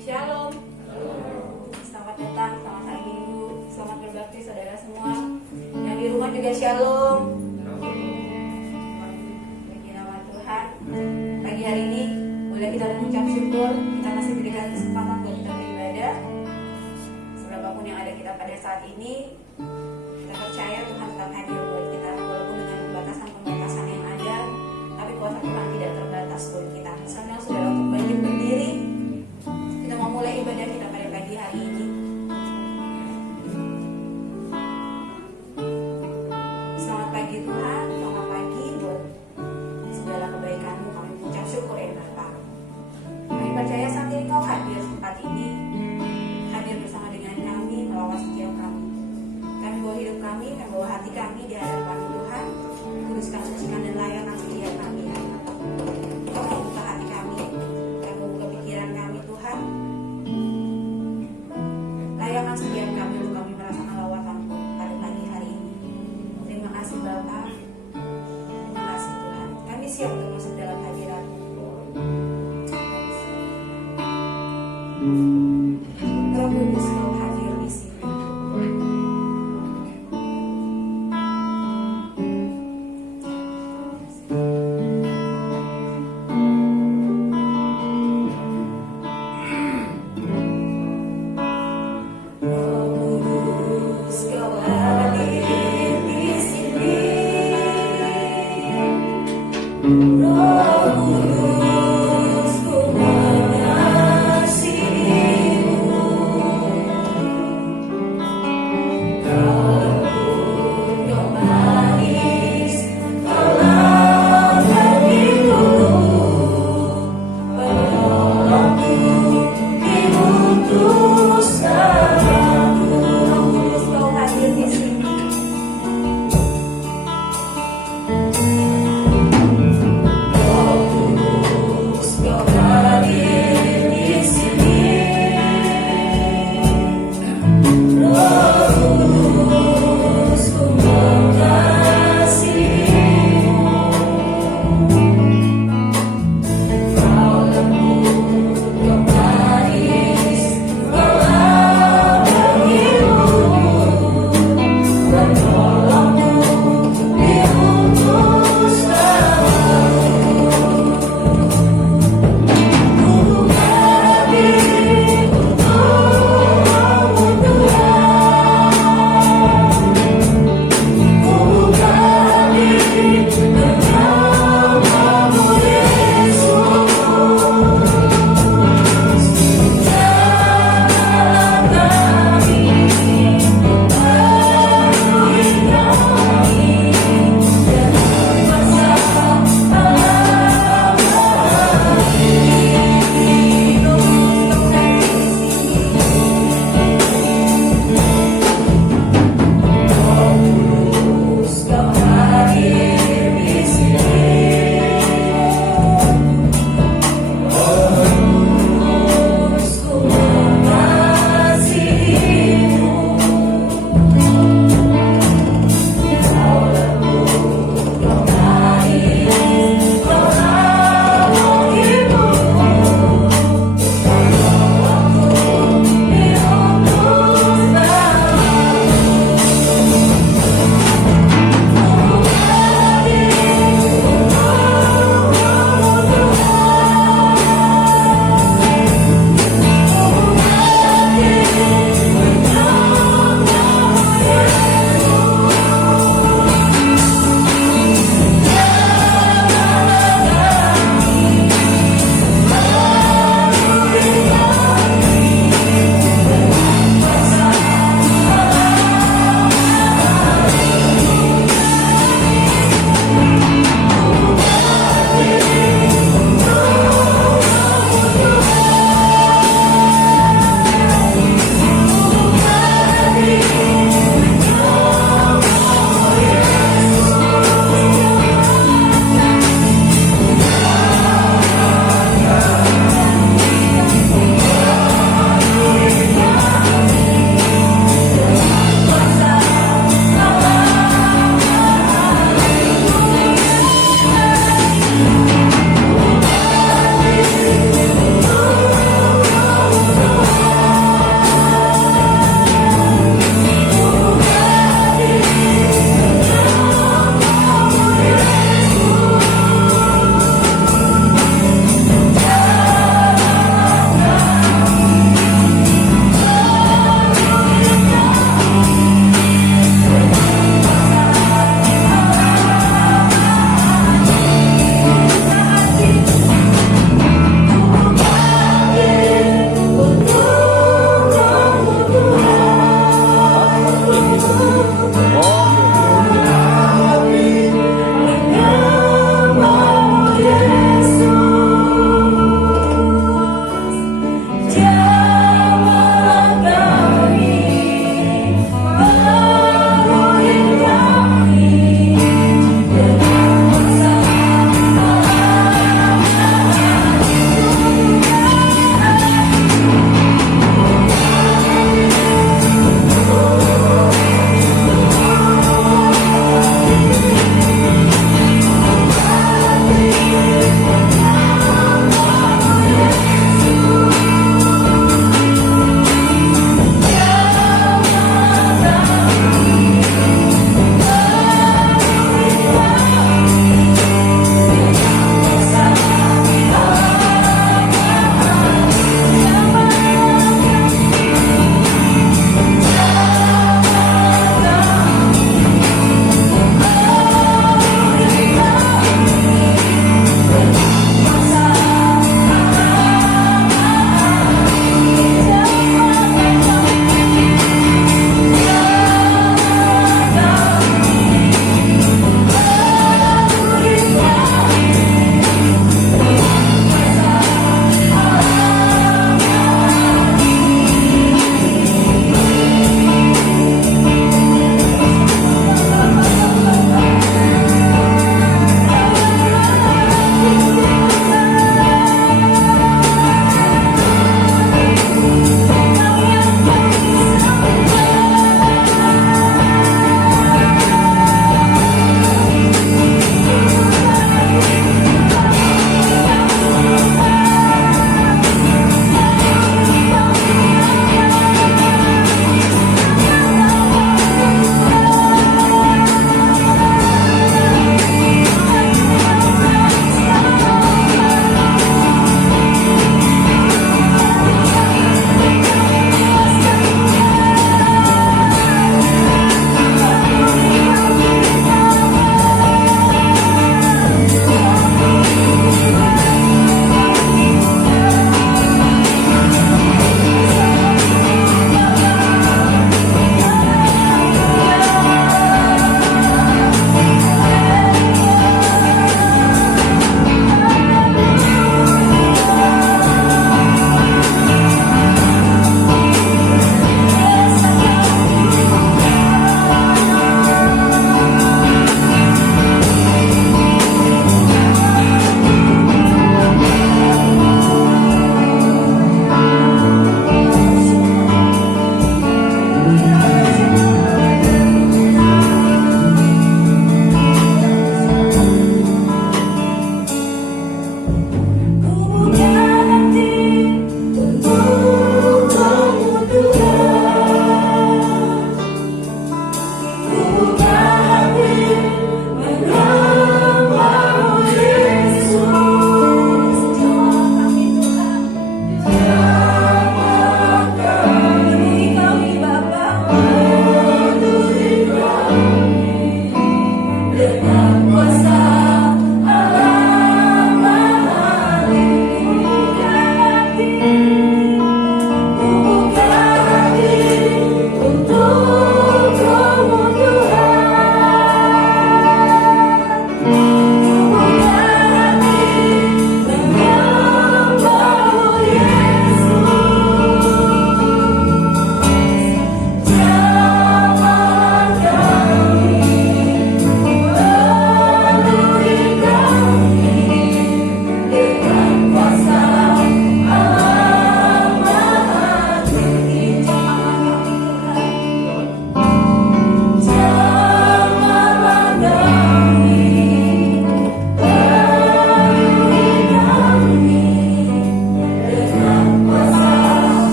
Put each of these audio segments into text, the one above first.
Shalom. Selamat datang, selamat hari Minggu, selamat berbakti saudara semua. Yang di rumah juga shalom. Bagi nama Tuhan, pagi hari ini boleh kita mengucap syukur. Kita masih diberikan kesempatan buat kita beribadah. Seberapapun yang ada kita pada saat ini, kita percaya Tuhan tetap hadir buat kita, walaupun dengan pembatasan-pembatasan yang ada, tapi kuasa Tuhan tidak terbatas buat kita. Saya saudara untuk bangkit berdiri. Kita mau mulai ibadah kita pada pagi hari ini. Selamat pagi Tuhan, selamat pagi buat segala kebaikan-Mu. Kami mengucap syukur ya Bapa. Kami percaya saat ini Kau hadir tempat ini, hadir bersama dengan kami, melawat setiap kami. Kami bawa hidup kami, kami bawa hati kami di hadapan Tuhan. Kuduskan, sucikan dan layakkan setiap kami ya. Kau mau buka hati kami, Kau mau buka pikiran kami Tuhan. Layakkan setiap kami untuk kami merasakan lawatan-Mu pada pagi hari ini. Terima kasih Bapa, terima kasih Tuhan. Kami siap untuk masuk dalam hadirat-Mu. Roh Kudus Kau hadir di sini.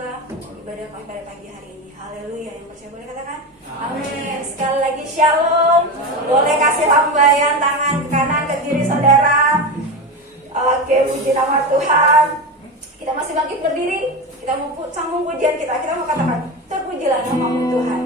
membuka ibadah kami pada pagi hari ini. Haleluya. Yang percaya boleh katakan amin. Sekali lagi shalom. Boleh kasih lambaian tangan ke kanan ke kiri saudara. Oke, puji nama Tuhan. Kita masih bangkit berdiri. Kita mau sambung pujian kita. Kita mau katakan terpujilah namamu Tuhan.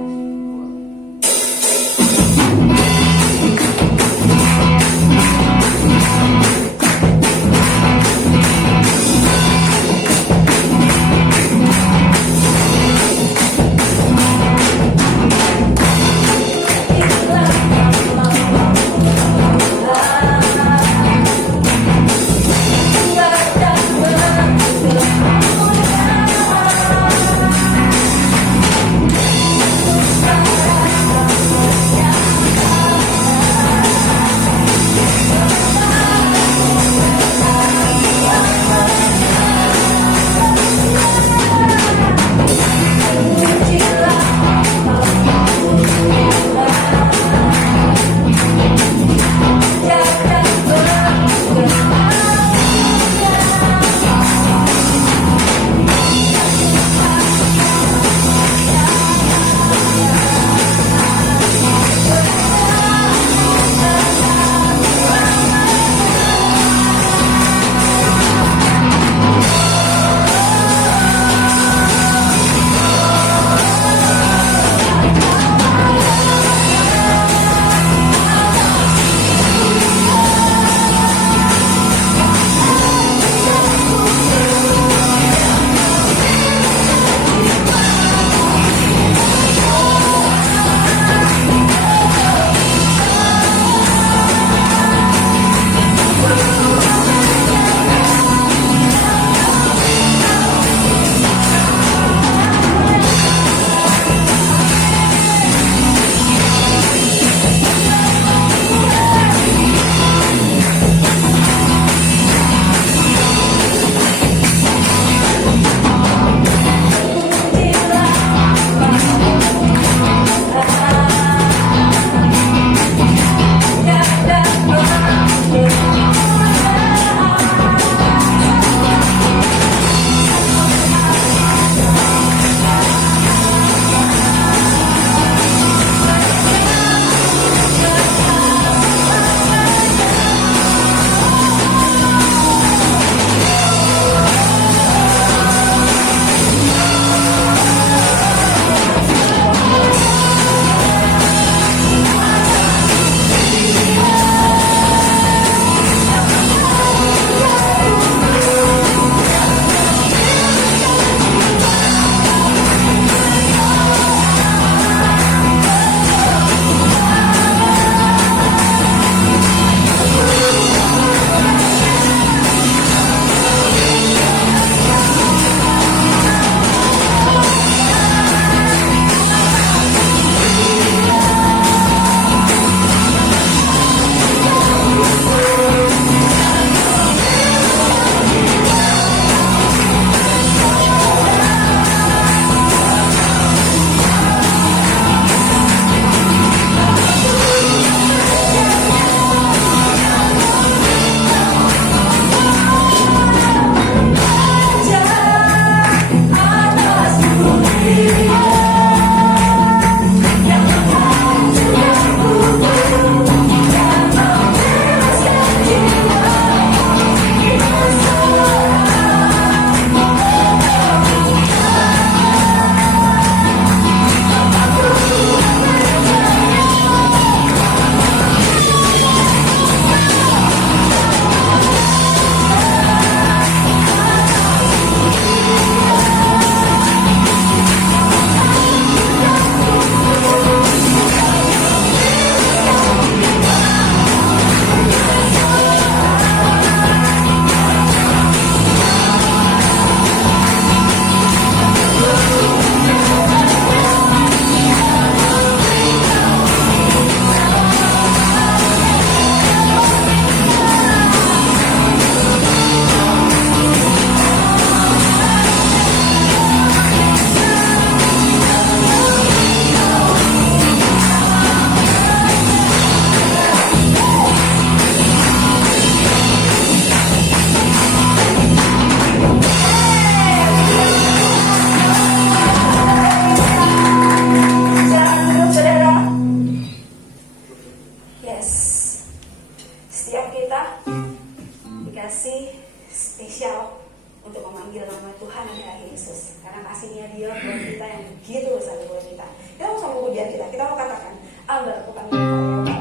untuk memanggil nama Tuhan adalah Yesus, karena kasihnya Dia buat kita yang begitu besar buat kita. Kita mau sama pujian kita mau katakan Allah bukan karya Bapa.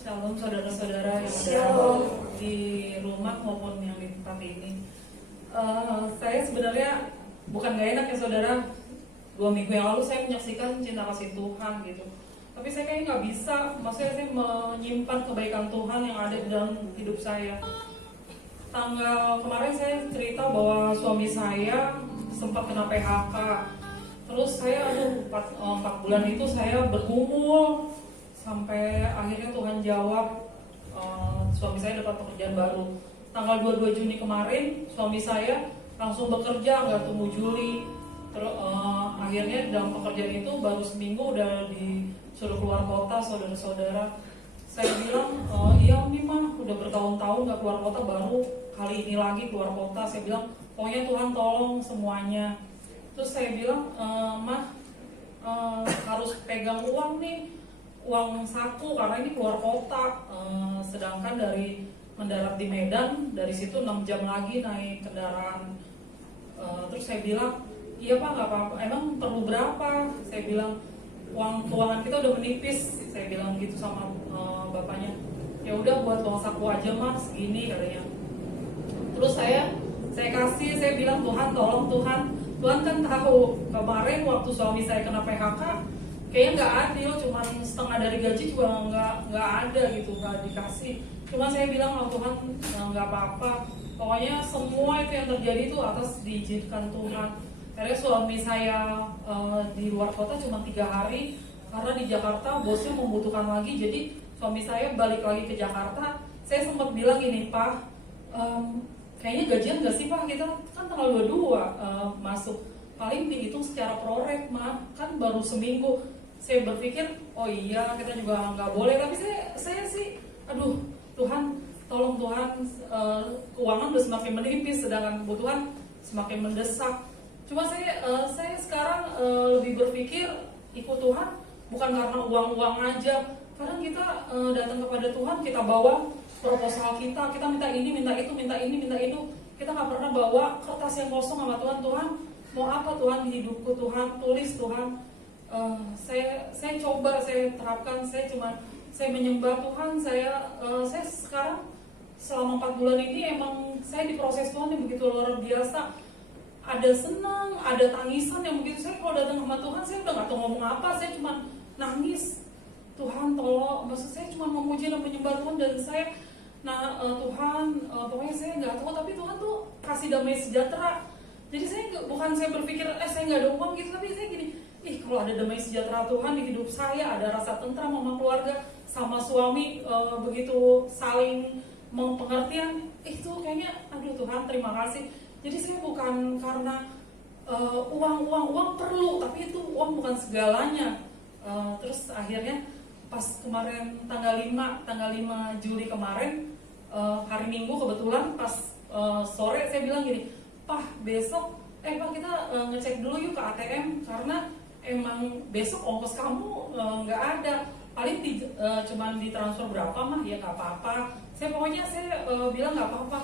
Shalom saudara-saudara yang ada di rumah maupun yang di tempat ini. Saya sebenarnya bukan gak enak ya saudara. 2 minggu yang lalu saya menyaksikan cinta kasih Tuhan gitu. Tapi saya kayaknya nggak bisa, maksudnya saya menyimpan kebaikan Tuhan yang ada di dalam hidup saya. Tanggal kemarin saya cerita bahwa suami saya sempat kena PHK. Terus saya 4 bulan itu saya bergumul sampai akhirnya Tuhan jawab, suami saya dapat pekerjaan baru. Tanggal 22 Juni kemarin suami saya langsung bekerja, nggak tunggu Juli. Terus akhirnya dalam pekerjaan itu baru seminggu udah disuruh keluar kota saudara-saudara. Saya bilang, iya nih mah udah bertahun-tahun nggak keluar kota, baru kali ini lagi keluar kota. Saya bilang, pokoknya Tuhan tolong semuanya. Terus saya bilang, mah harus pegang uang nih, uang saku karena ini keluar kota. Sedangkan dari mendarat di Medan, dari situ 6 jam lagi naik kendaraan. Terus saya bilang, iya Pak nggak apa-apa, emang perlu berapa? Saya bilang, uang keuangan kita udah menipis. Saya bilang gitu sama bapaknya. Ya udah buat uang saku aja Mas, segini katanya. Terus saya kasih, saya bilang Tuhan tolong Tuhan kan tahu kemarin waktu suami saya kena PHK kayaknya nggak adil, cuman setengah dari gaji juga nggak ada gitu, nggak dikasih. Cuma saya bilang oh Tuhan nggak apa-apa, pokoknya semua itu yang terjadi itu atas diizinkan Tuhan. Karena suami saya di luar kota cuma 3 hari karena di Jakarta bosnya membutuhkan lagi, jadi suami saya balik lagi ke Jakarta. Saya sempat bilang gini, Pak, kayaknya gajian nggak sih Pak, kita kan tanggal 22 masuk, paling dihitung secara prorate mah, kan baru seminggu. Saya berpikir oh iya kita juga nggak boleh, tapi saya sih aduh Tuhan tolong Tuhan, keuangan udah semakin menipis sedangkan kebutuhan semakin mendesak. Cuma saya sekarang lebih berpikir ikut Tuhan bukan karena uang aja. Kadang kita datang kepada Tuhan, kita bawa proposal kita minta ini, minta itu, minta ini, minta itu. Kita nggak pernah bawa kertas yang kosong sama Tuhan. Tuhan mau apa Tuhan di hidupku Tuhan, tulis Tuhan. Saya coba, saya terapkan, saya menyembah Tuhan. Saya sekarang selama 4 bulan ini emang saya diproses Tuhan yang begitu luar biasa. Ada senang, ada tangisan yang begitu. Saya kalau datang sama Tuhan saya udah nggak tahu ngomong apa, saya cuma nangis. Tuhan tolong, maksud saya cuma memuji dan menyembah Tuhan, dan saya Tuhan, pokoknya saya nggak tahu, tapi Tuhan tuh kasih damai sejahtera. Jadi bukan saya berpikir saya nggak ada uang gitu, tapi saya gini, kalau ada damai sejahtera Tuhan di hidup saya, ada rasa tentram sama keluarga, sama suami begitu saling pengertian, itu kayaknya aduh Tuhan terima kasih. Jadi saya bukan karena uang perlu, tapi itu uang bukan segalanya. Terus akhirnya pas kemarin tanggal 5 Juli kemarin, hari Minggu kebetulan pas sore saya bilang gini, Pak besok Pak kita ngecek dulu yuk ke ATM karena emang besok ongkos kamu nggak ada, paling cuman ditransfer berapa mah ya nggak apa-apa. Saya bilang nggak apa-apa.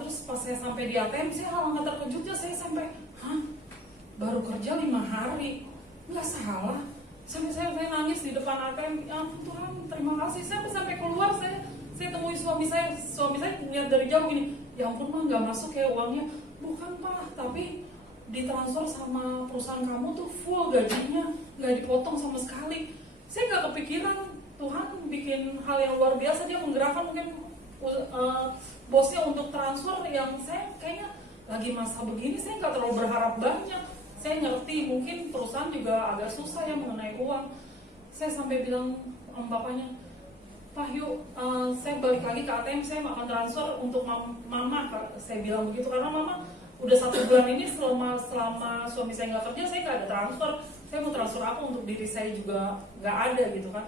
Terus pas saya sampai di ATM saya nggak terkejutnya, saya sampai baru kerja 5 hari nggak salah. Sampai saya nangis di depan ATM, ya Tuhan terima kasih. Sampai keluar saya temui suami saya lihat dari jauh gini, ya ampun mah nggak masuk ya uangnya. Bukan Pak, tapi ditransfer sama perusahaan kamu tuh full gajinya, nggak dipotong sama sekali. Saya nggak kepikiran Tuhan bikin hal yang luar biasa, dia menggerakkan mungkin bosnya untuk transfer yang saya kayaknya lagi masa begini saya nggak terlalu berharap banyak. Saya ngerti mungkin perusahaan juga agak susah ya mengenai uang. Saya sampai bilang sama bapaknya, Pak yuk saya balik lagi ke ATM, saya akan transfer untuk mama. Saya bilang begitu karena mama udah 1 bulan ini selama suami saya nggak kerja, saya nggak ada transfer. Saya mau transfer apa untuk diri saya juga nggak ada gitu kan.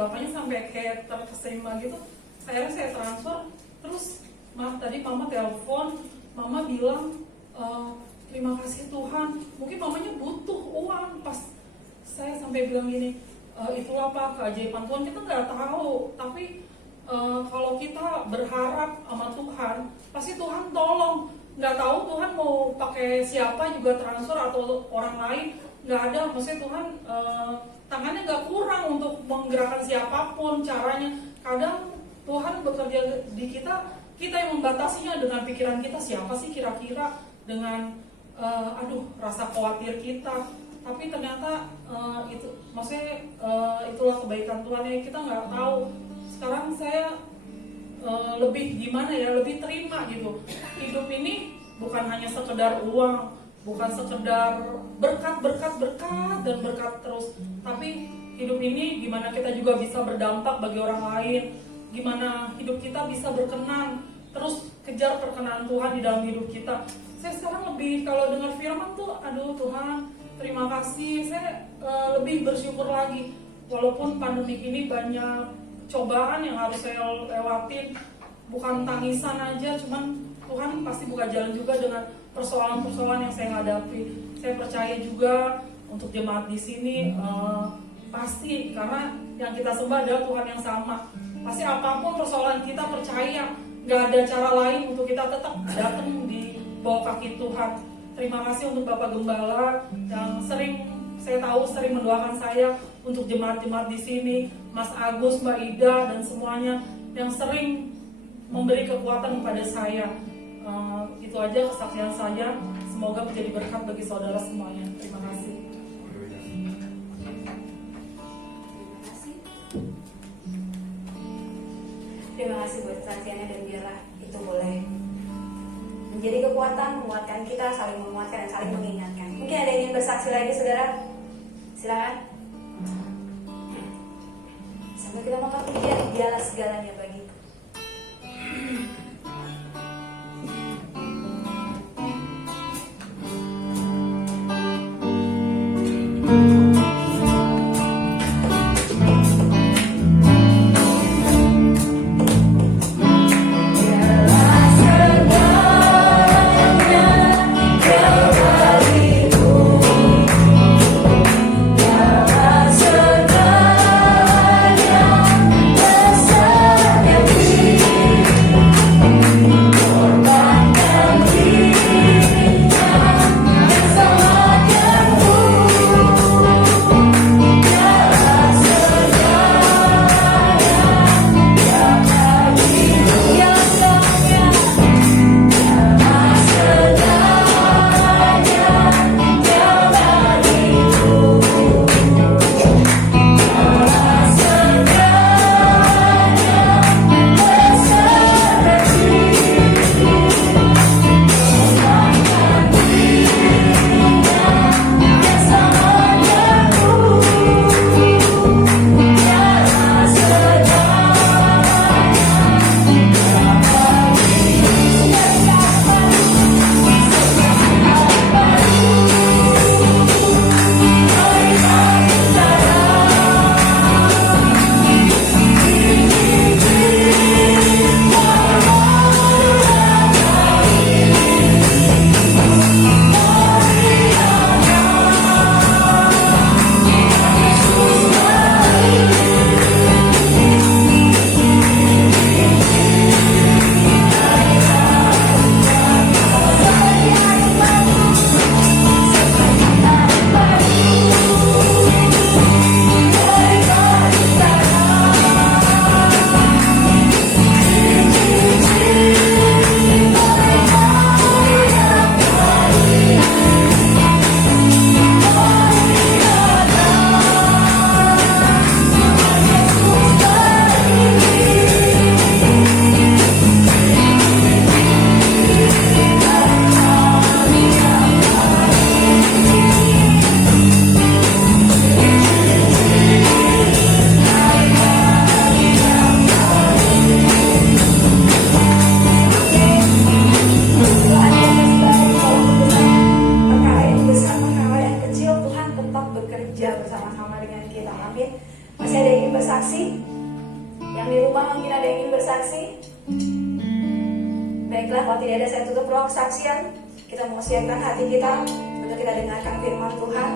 Bapaknya sampai kayak terkesima gitu. Akhirnya saya transfer. Terus tadi mama telepon, mama bilang terima kasih Tuhan, mungkin mamanya butuh uang. Pas saya sampai bilang gini, itulah Pak keajaiban Tuhan, kita nggak tahu, tapi kalau kita berharap sama Tuhan pasti Tuhan tolong. Nggak tahu Tuhan mau pakai siapa juga transfer atau orang lain, nggak ada. Maksudnya Tuhan tangannya nggak kurang untuk menggerakkan siapapun caranya. Kadang Tuhan bekerja di kita yang membatasinya dengan pikiran kita, siapa sih kira-kira, dengan rasa khawatir kita. Tapi ternyata itulah kebaikan Tuhan yang kita nggak tahu. Sekarang saya lebih gimana ya, lebih terima gitu. Hidup ini bukan hanya sekedar uang, bukan sekedar berkat dan berkat terus, tapi hidup ini gimana kita juga bisa berdampak bagi orang lain, gimana hidup kita bisa berkenan, terus kejar perkenan Tuhan di dalam hidup kita. Saya sekarang lebih kalau dengar firman tuh, aduh Tuhan terima kasih. Saya lebih bersyukur lagi, walaupun pandemi ini banyak cobaan yang harus saya lewatin, bukan tangisan aja, cuman Tuhan pasti buka jalan juga dengan persoalan-persoalan yang saya hadapi. Saya percaya juga untuk jemaat di sini pasti, karena yang kita sembah adalah Tuhan yang sama. Pasti apapun persoalan kita, percaya nggak ada cara lain untuk kita tetap datang di bawah kaki Tuhan. Terima kasih untuk Bapak Gembala yang saya tahu sering mendoakan saya untuk jemaat-jemaat di sini, Mas Agus, Mbak Ida, dan semuanya yang sering memberi kekuatan kepada saya. Itu aja kesaksian saya. Semoga menjadi berkat bagi saudara semuanya. Terima kasih. Terima kasih buat kesaksiannya, dan biarlah itu boleh menjadi kekuatan, menguatkan kita, saling menguatkan dan saling mengingatkan. Mungkin ada yang ingin bersaksi lagi, saudara? Silakan. Sambil kita makan pujian, dialah segalanya bagiku. Baiklah, kalau tidak ada, saya tutup ruang kesaksian. Kita mau siapkan hati kita untuk kita dengarkan firman Tuhan.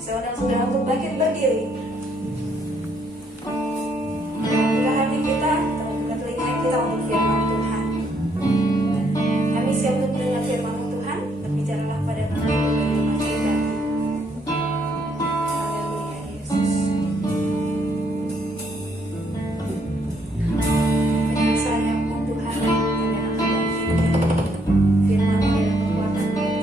Saya undang saudara untuk bangkit berdiri. Buka hati kita, buka telinga kita untuk firman Tuhan. Kami siap untuk mendengar firman Tuhan. Berbicaralah pada kami bagi umat kita. Haleluya Yesus. Penyelesaian Tuhan yang akan bangkitkan firman-Mu dan kekuatan buat kami.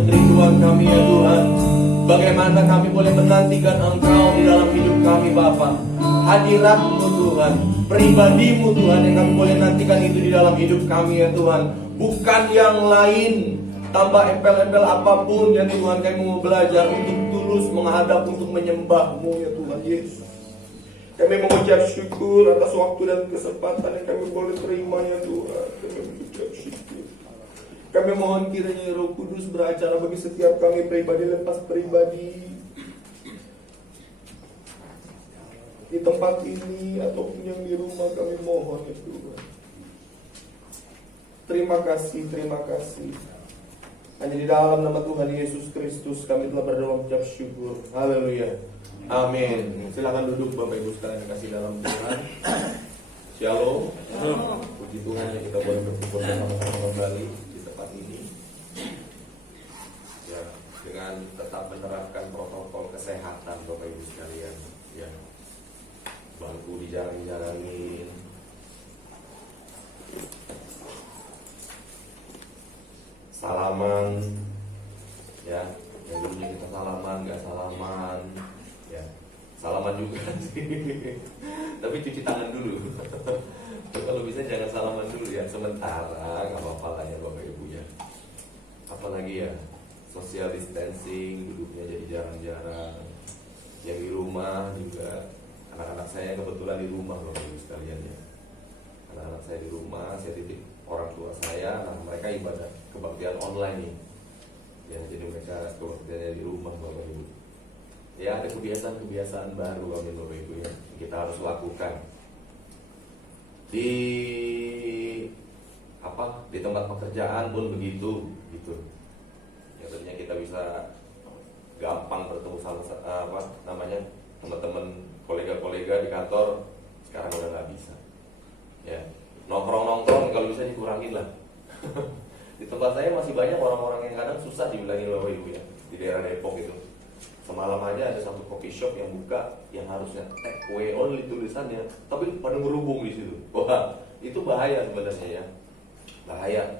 untuk rinduan kami ya Tuhan. Bagaimana kami boleh menantikan Engkau di dalam hidup kami Bapa. Hadirat-Mu Tuhan, pribadi-Mu Tuhan yang kami boleh nantikan itu di dalam hidup kami ya Tuhan. Bukan yang lain, tambah embel-embel apapun ya Tuhan. Kami mau belajar untuk tulus menghadap, untuk menyembah-Mu ya Tuhan Yesus. Kami mengucap syukur atas waktu dan kesempatan yang kami boleh terima ya Tuhan. Kami mengucap syukur. Kami mohon kiranya Roh Kudus beracara bagi setiap kami pribadi lepas pribadi, di tempat ini ataupun yang di rumah, kami mohon ya Tuhan. Terima kasih, terima kasih. Hanya di dalam nama Tuhan Yesus Kristus kami telah berdoa mengucap syukur. Haleluya. Amin. Silakan duduk Bapak Ibu sekalian yang kasih dalam Tuhan. Shalom. Puji Tuhan yang kita boleh berkumpul bersama-sama kembali di tempat ini. Ya, dengan tetap menerapkan protokol kesehatan Bapak Ibu sekalian. Ya. Bangku dijarang-jarangin. Salaman. Ya, yang dulunya kita salaman, gak salaman. Ya, salaman juga sih. Tapi cuci tangan dulu. Kalau bisa jangan salaman dulu ya. Sementara nggak apa-apa lah ya Bapak Ibu ya. Apalagi ya social distancing, duduknya jadi jarang-jarang. Yang di rumah juga, anak-anak saya kebetulan di rumah Bapak Ibu sekalian ya. Anak-anak saya di rumah, saya titip orang tua saya. Nah mereka ibadah kebaktian online nih. Ya jadi mereka kebaktiannya di rumah Bapak Ibu. Ya ada kebiasaan-kebiasaan baru amin Bapak Ibu ya, kita harus lakukan di tempat pekerjaan pun begitu gitu. Ya tentunya kita bisa gampang bertemu sama teman-teman kolega-kolega di kantor, sekarang udah nggak bisa. Ya nongkrong kalau bisa dikurangin lah. Di tempat saya masih banyak orang-orang yang kadang susah dibilangin Bapak Ibu ya, di daerah Depok itu. Semalam aja ada satu coffee shop yang buka yang harusnya take away only tulisannya, tapi pada berhubung di situ. Wah, itu bahaya sebenarnya ya. Bahaya.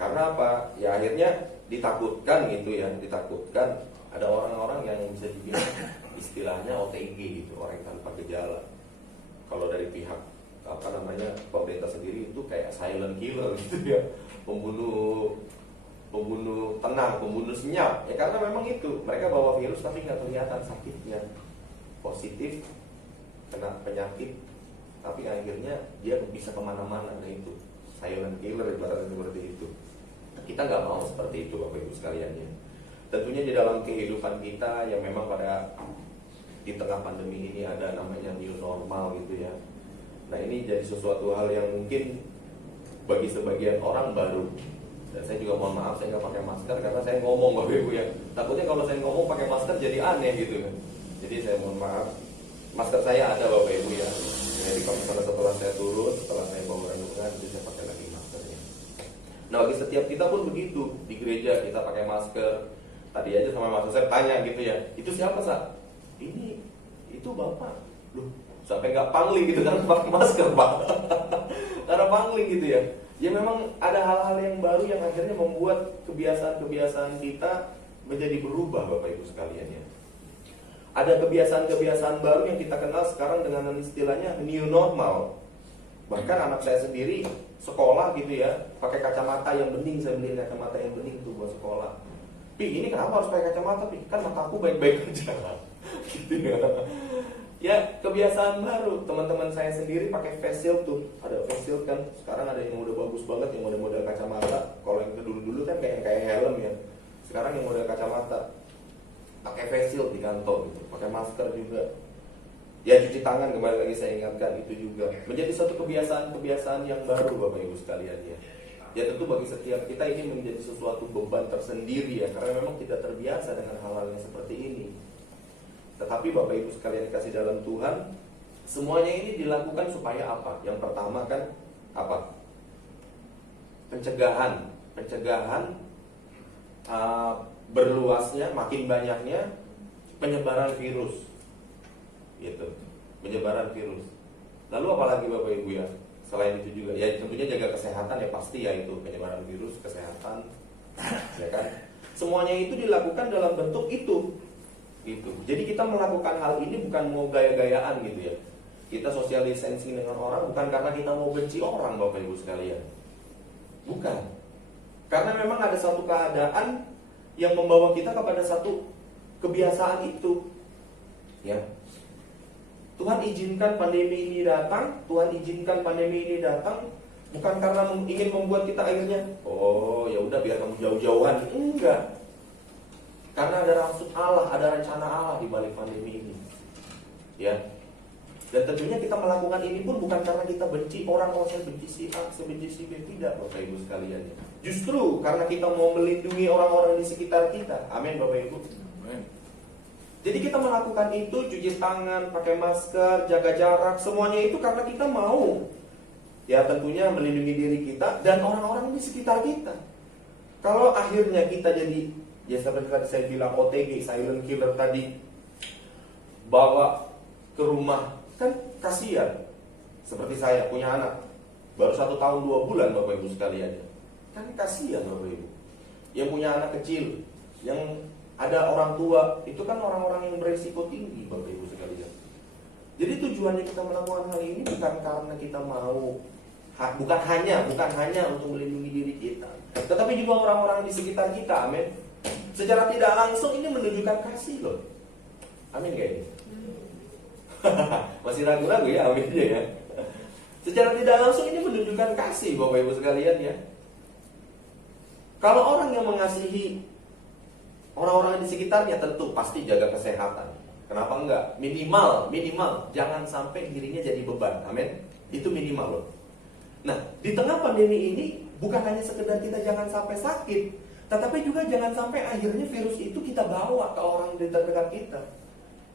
Karena apa? Ya akhirnya ditakutkan gitu ya, ditakutkan ada orang-orang yang bisa dibilang istilahnya OTG gitu, orang tanpa gejala. Kalau dari pihak pemerintah sendiri itu kayak silent killer gitu ya. Pembunuh tenang, pembunuh senyap ya, karena memang itu mereka bawa virus tapi nggak kelihatan sakitnya, positif kena penyakit tapi akhirnya dia bisa kemana-mana. Nah itu silent killer ibaratnya seperti itu. Kita nggak mau seperti itu Bapak Ibu sekalian ya. Tentunya di dalam kehidupan kita yang memang pada di tengah pandemi ini ada namanya new normal gitu ya. Nah ini jadi sesuatu hal yang mungkin bagi sebagian orang baru. Dan saya juga mohon maaf saya nggak pakai masker karena saya ngomong Bapak Ibu ya. Takutnya kalau saya ngomong pakai masker jadi aneh gitu kan. Jadi saya mohon maaf. Masker saya ada Bapak Ibu ya. Jadi kalau misalnya setelah saya turun, setelah saya bawa renungan, itu saya pakai lagi maskernya. Nah bagi setiap kita pun begitu. Di gereja kita pakai masker. Tadi aja sama maksud saya tanya gitu ya. Itu siapa Sa? Ini itu Bapak. Loh sampai nggak pangling gitu kan pakai masker Pak. Karena pangling gitu ya. Ya memang ada hal-hal yang baru yang akhirnya membuat kebiasaan-kebiasaan kita menjadi berubah Bapak Ibu sekalian ya. Ada kebiasaan-kebiasaan baru yang kita kenal sekarang dengan istilahnya new normal. Bahkan anak saya sendiri sekolah gitu ya, pakai kacamata yang bening, saya beliin kacamata yang bening tuh buat sekolah. Pi, ini kenapa harus pakai kacamata Pi? Kan mata aku baik-baik aja. Gitu ya. Ya kebiasaan baru, teman-teman saya sendiri pakai face shield tuh. Ada face shield kan, sekarang ada yang udah bagus banget, yang model-model kacamata. Kalau yang dulu-dulu kan kayak helm ya. Sekarang yang model kacamata pakai face shield di kantor gitu, pakai masker juga. Ya cuci tangan kembali lagi saya ingatkan itu juga. Menjadi satu kebiasaan-kebiasaan yang baru Bapak Ibu sekalian ya. Ya tentu bagi setiap kita ini menjadi sesuatu beban tersendiri ya, karena memang tidak terbiasa dengan hal-hal yang seperti ini. Tetapi Bapak Ibu sekalian dikasih dalam Tuhan, semuanya ini dilakukan supaya apa? Yang pertama kan apa? Pencegahan berluasnya, makin banyaknya penyebaran virus, gitu, penyebaran virus. Lalu apalagi Bapak Ibu ya? Selain itu juga, ya tentunya jaga kesehatan ya pasti ya itu penyebaran virus, kesehatan, ya kan? Semuanya itu dilakukan dalam bentuk itu. Gitu. Jadi kita melakukan hal ini bukan mau gaya-gayaan gitu ya. Kita social distancing dengan orang bukan karena kita mau benci orang, Bapak Ibu sekalian. Bukan. Karena memang ada satu keadaan yang membawa kita kepada satu kebiasaan itu. Ya. Tuhan izinkan pandemi ini datang, Tuhan izinkan pandemi ini datang bukan karena ingin membuat kita akhirnya, oh ya udah biar kamu jauh-jauhan. Enggak. Karena ada maksud Allah, ada rencana Allah di balik pandemi ini. Ya. Dan tentunya kita melakukan ini pun bukan karena kita benci orang, oh saya benci si A, saya benci si B, tidak Bapak Ibu sekalian. Justru karena kita mau melindungi orang-orang di sekitar kita. Amin Bapak Ibu. Amin. Jadi kita melakukan itu, cuci tangan, pakai masker, jaga jarak, semuanya itu karena kita mau, ya tentunya melindungi diri kita dan orang-orang di sekitar kita. Kalau akhirnya kita jadi, ya seperti tadi saya bilang OTG, silent killer tadi, bawa ke rumah, kan kasihan. Seperti saya punya anak, baru 1 tahun 2 bulan Bapak Ibu sekalian, kan kasihan Bapak Ibu. Yang punya anak kecil, yang ada orang tua, itu kan orang-orang yang berisiko tinggi Bapak Ibu sekalian. Jadi tujuannya kita melakukan hal ini bukan karena kita mau, bukan hanya untuk melindungi diri kita, tetapi juga orang-orang di sekitar kita. Amin. Secara tidak langsung ini menunjukkan kasih loh. Amin kayaknya. Masih ragu-ragu ya, amin ya. Secara tidak langsung ini menunjukkan kasih Bapak Ibu sekalian ya. Kalau orang yang mengasihi orang-orang di sekitarnya tentu pasti jaga kesehatan. Kenapa enggak? Minimal jangan sampai dirinya jadi beban. Amin. Itu minimal loh. Nah, di tengah pandemi ini bukan hanya sekedar kita jangan sampai sakit, tetapi juga jangan sampai akhirnya virus itu kita bawa ke orang di terdekat kita.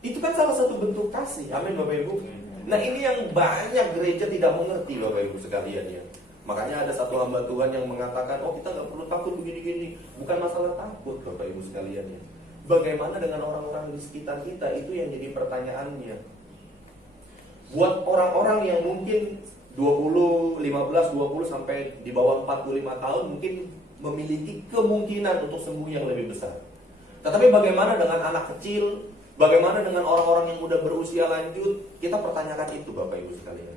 Itu kan salah satu bentuk kasih. Amin Bapak Ibu. Nah, ini yang banyak gereja tidak mengerti Bapak Ibu sekalian ya. Makanya ada satu hamba Tuhan yang mengatakan, oh kita nggak perlu takut begini-gini. Bukan masalah takut Bapak Ibu sekalian ya. Bagaimana dengan orang-orang di sekitar kita, itu yang jadi pertanyaannya. Buat orang-orang yang mungkin 15, 20 sampai di bawah 45 tahun mungkin memiliki kemungkinan untuk sembuh yang lebih besar. Tetapi bagaimana dengan anak kecil? Bagaimana dengan orang-orang yang udah berusia lanjut? Kita pertanyakan itu Bapak Ibu sekalian.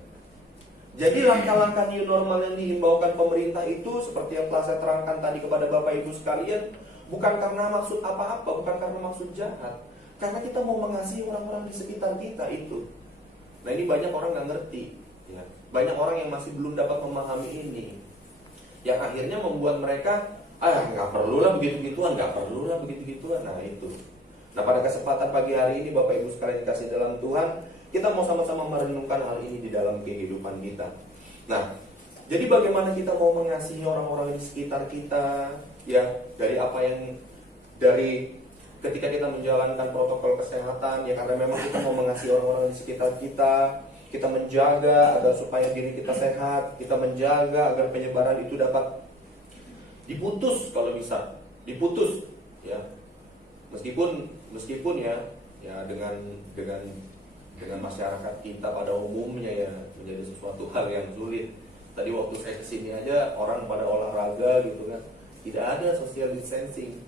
Jadi langkah-langkah new normal yang dihimbaukan pemerintah itu seperti yang telah saya terangkan tadi kepada Bapak Ibu sekalian, bukan karena maksud apa-apa, bukan karena maksud jahat, karena kita mau mengasihi orang-orang di sekitar kita itu. Nah ini banyak orang nggak ngerti, ya. Banyak orang yang masih belum dapat memahami ini, yang akhirnya membuat mereka nggak perlu lah begitu-gituan, nggak perlu lah begitu-gituan. Nah itu. Nah pada kesempatan pagi hari ini Bapak Ibu sekalian dikasih dalam Tuhan, kita mau sama-sama merenungkan hal ini di dalam kehidupan kita. Nah, jadi bagaimana kita mau mengasihi orang-orang di sekitar kita, ya dari ketika kita menjalankan protokol kesehatan, ya karena memang kita mau mengasihi orang-orang di sekitar kita menjaga agar supaya diri kita sehat, kita menjaga agar penyebaran itu dapat diputus kalau bisa, diputus, ya. Meskipun ya dengan masyarakat kita pada umumnya ya menjadi sesuatu hal yang sulit. Tadi waktu saya kesini aja orang pada olahraga gitu kan, tidak ada social distancing.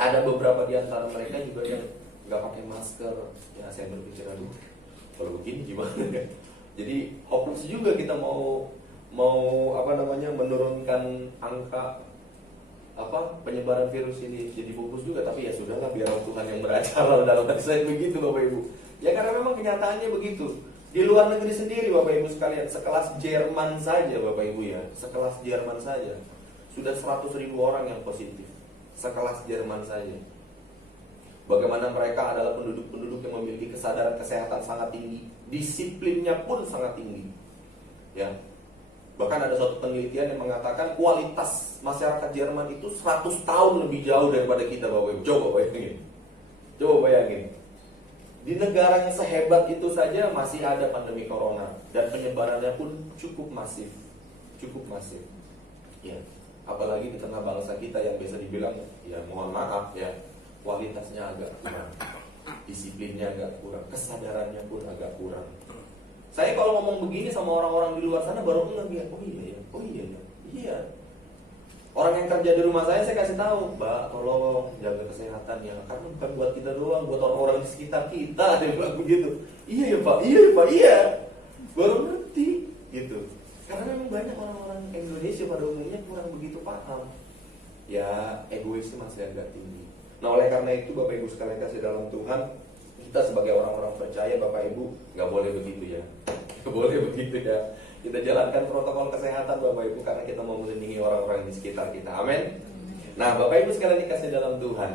Ada beberapa di antara mereka juga yang nggak pakai masker. Ya saya berpikir aduh, kalau begini gimana ya? Jadi hopeless juga kita mau menurunkan angka penyebaran virus ini, jadi fokus juga. Tapi ya sudahlah, biar Tuhan yang beracara dalam hati saya begitu Bapak Ibu. Ya karena memang kenyataannya begitu. Di luar negeri sendiri Bapak Ibu sekalian, sekelas Jerman saja Bapak Ibu ya, sekelas Jerman saja sudah 100.000 orang yang positif. Sekelas Jerman saja. Bagaimana mereka adalah penduduk-penduduk yang memiliki kesadaran kesehatan sangat tinggi, disiplinnya pun sangat tinggi. Ya. Bahkan ada suatu penelitian yang mengatakan kualitas masyarakat Jerman itu 100 tahun lebih jauh daripada kita Bapak Ibu. Coba bayangin. Di negara yang sehebat itu saja masih ada pandemi corona dan penyebarannya pun cukup masif. Ya. Apalagi di tengah bangsa kita yang biasa dibilang ya mohon maaf ya, kualitasnya agak kurang, disiplinnya agak kurang, kesadarannya pun agak kurang. Saya kalau ngomong begini sama orang-orang di luar sana baru ngeliat, oh iya. Orang yang kerja di rumah saya kasih tahu, Mbak, tolong jaga kesehatan ya, karena bukan buat kita doang, buat orang-orang di sekitar kita. Dia bilang begitu. Iya ya Pak, iya ya Pak, iya. Baru ngerti gitu. Karena memang banyak orang-orang Indonesia pada umumnya kurang begitu paham. Ya egoisnya masih agak tinggi. Nah oleh karena itu Bapak Ibu sekalian kasih dalam Tuhan, kita sebagai orang-orang percaya Bapak Ibu nggak boleh begitu ya, nggak boleh begitu ya. Kita jalankan protokol kesehatan Bapak Ibu karena kita mau melindungi orang-orang di sekitar kita. Amin. Nah Bapak Ibu sekalian dikasih dalam Tuhan,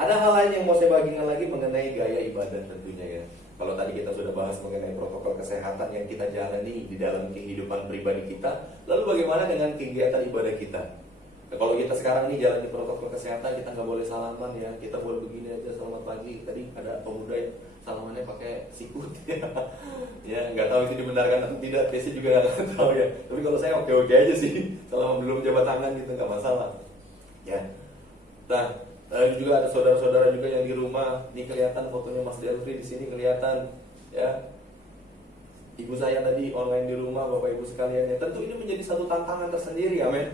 ada hal lain yang mau saya bagikan lagi mengenai gaya ibadah tentunya ya. Kalau tadi kita sudah bahas mengenai protokol kesehatan yang kita jalani di dalam kehidupan pribadi kita, lalu bagaimana dengan kegiatan ibadah kita? Nah, kalau kita sekarang nih jalan di protokol kesehatan, kita nggak boleh salaman ya, kita boleh begini aja, selamat pagi. Tadi ada pemuda yang salamannya pakai sikut ya, ya nggak tahu itu dibenarkan atau tidak, Desi juga nggak tahu ya. Tapi kalau saya oke-oke aja sih, selama belum jabat tangan gitu nggak masalah. Ya, nah juga ada saudara-saudara juga yang di rumah, nih kelihatan fotonya Mas Delvi di sini kelihatan ya. Ibu saya tadi online di rumah, Bapak Ibu sekalian ya. Tentu ini menjadi satu tantangan tersendiri, amin.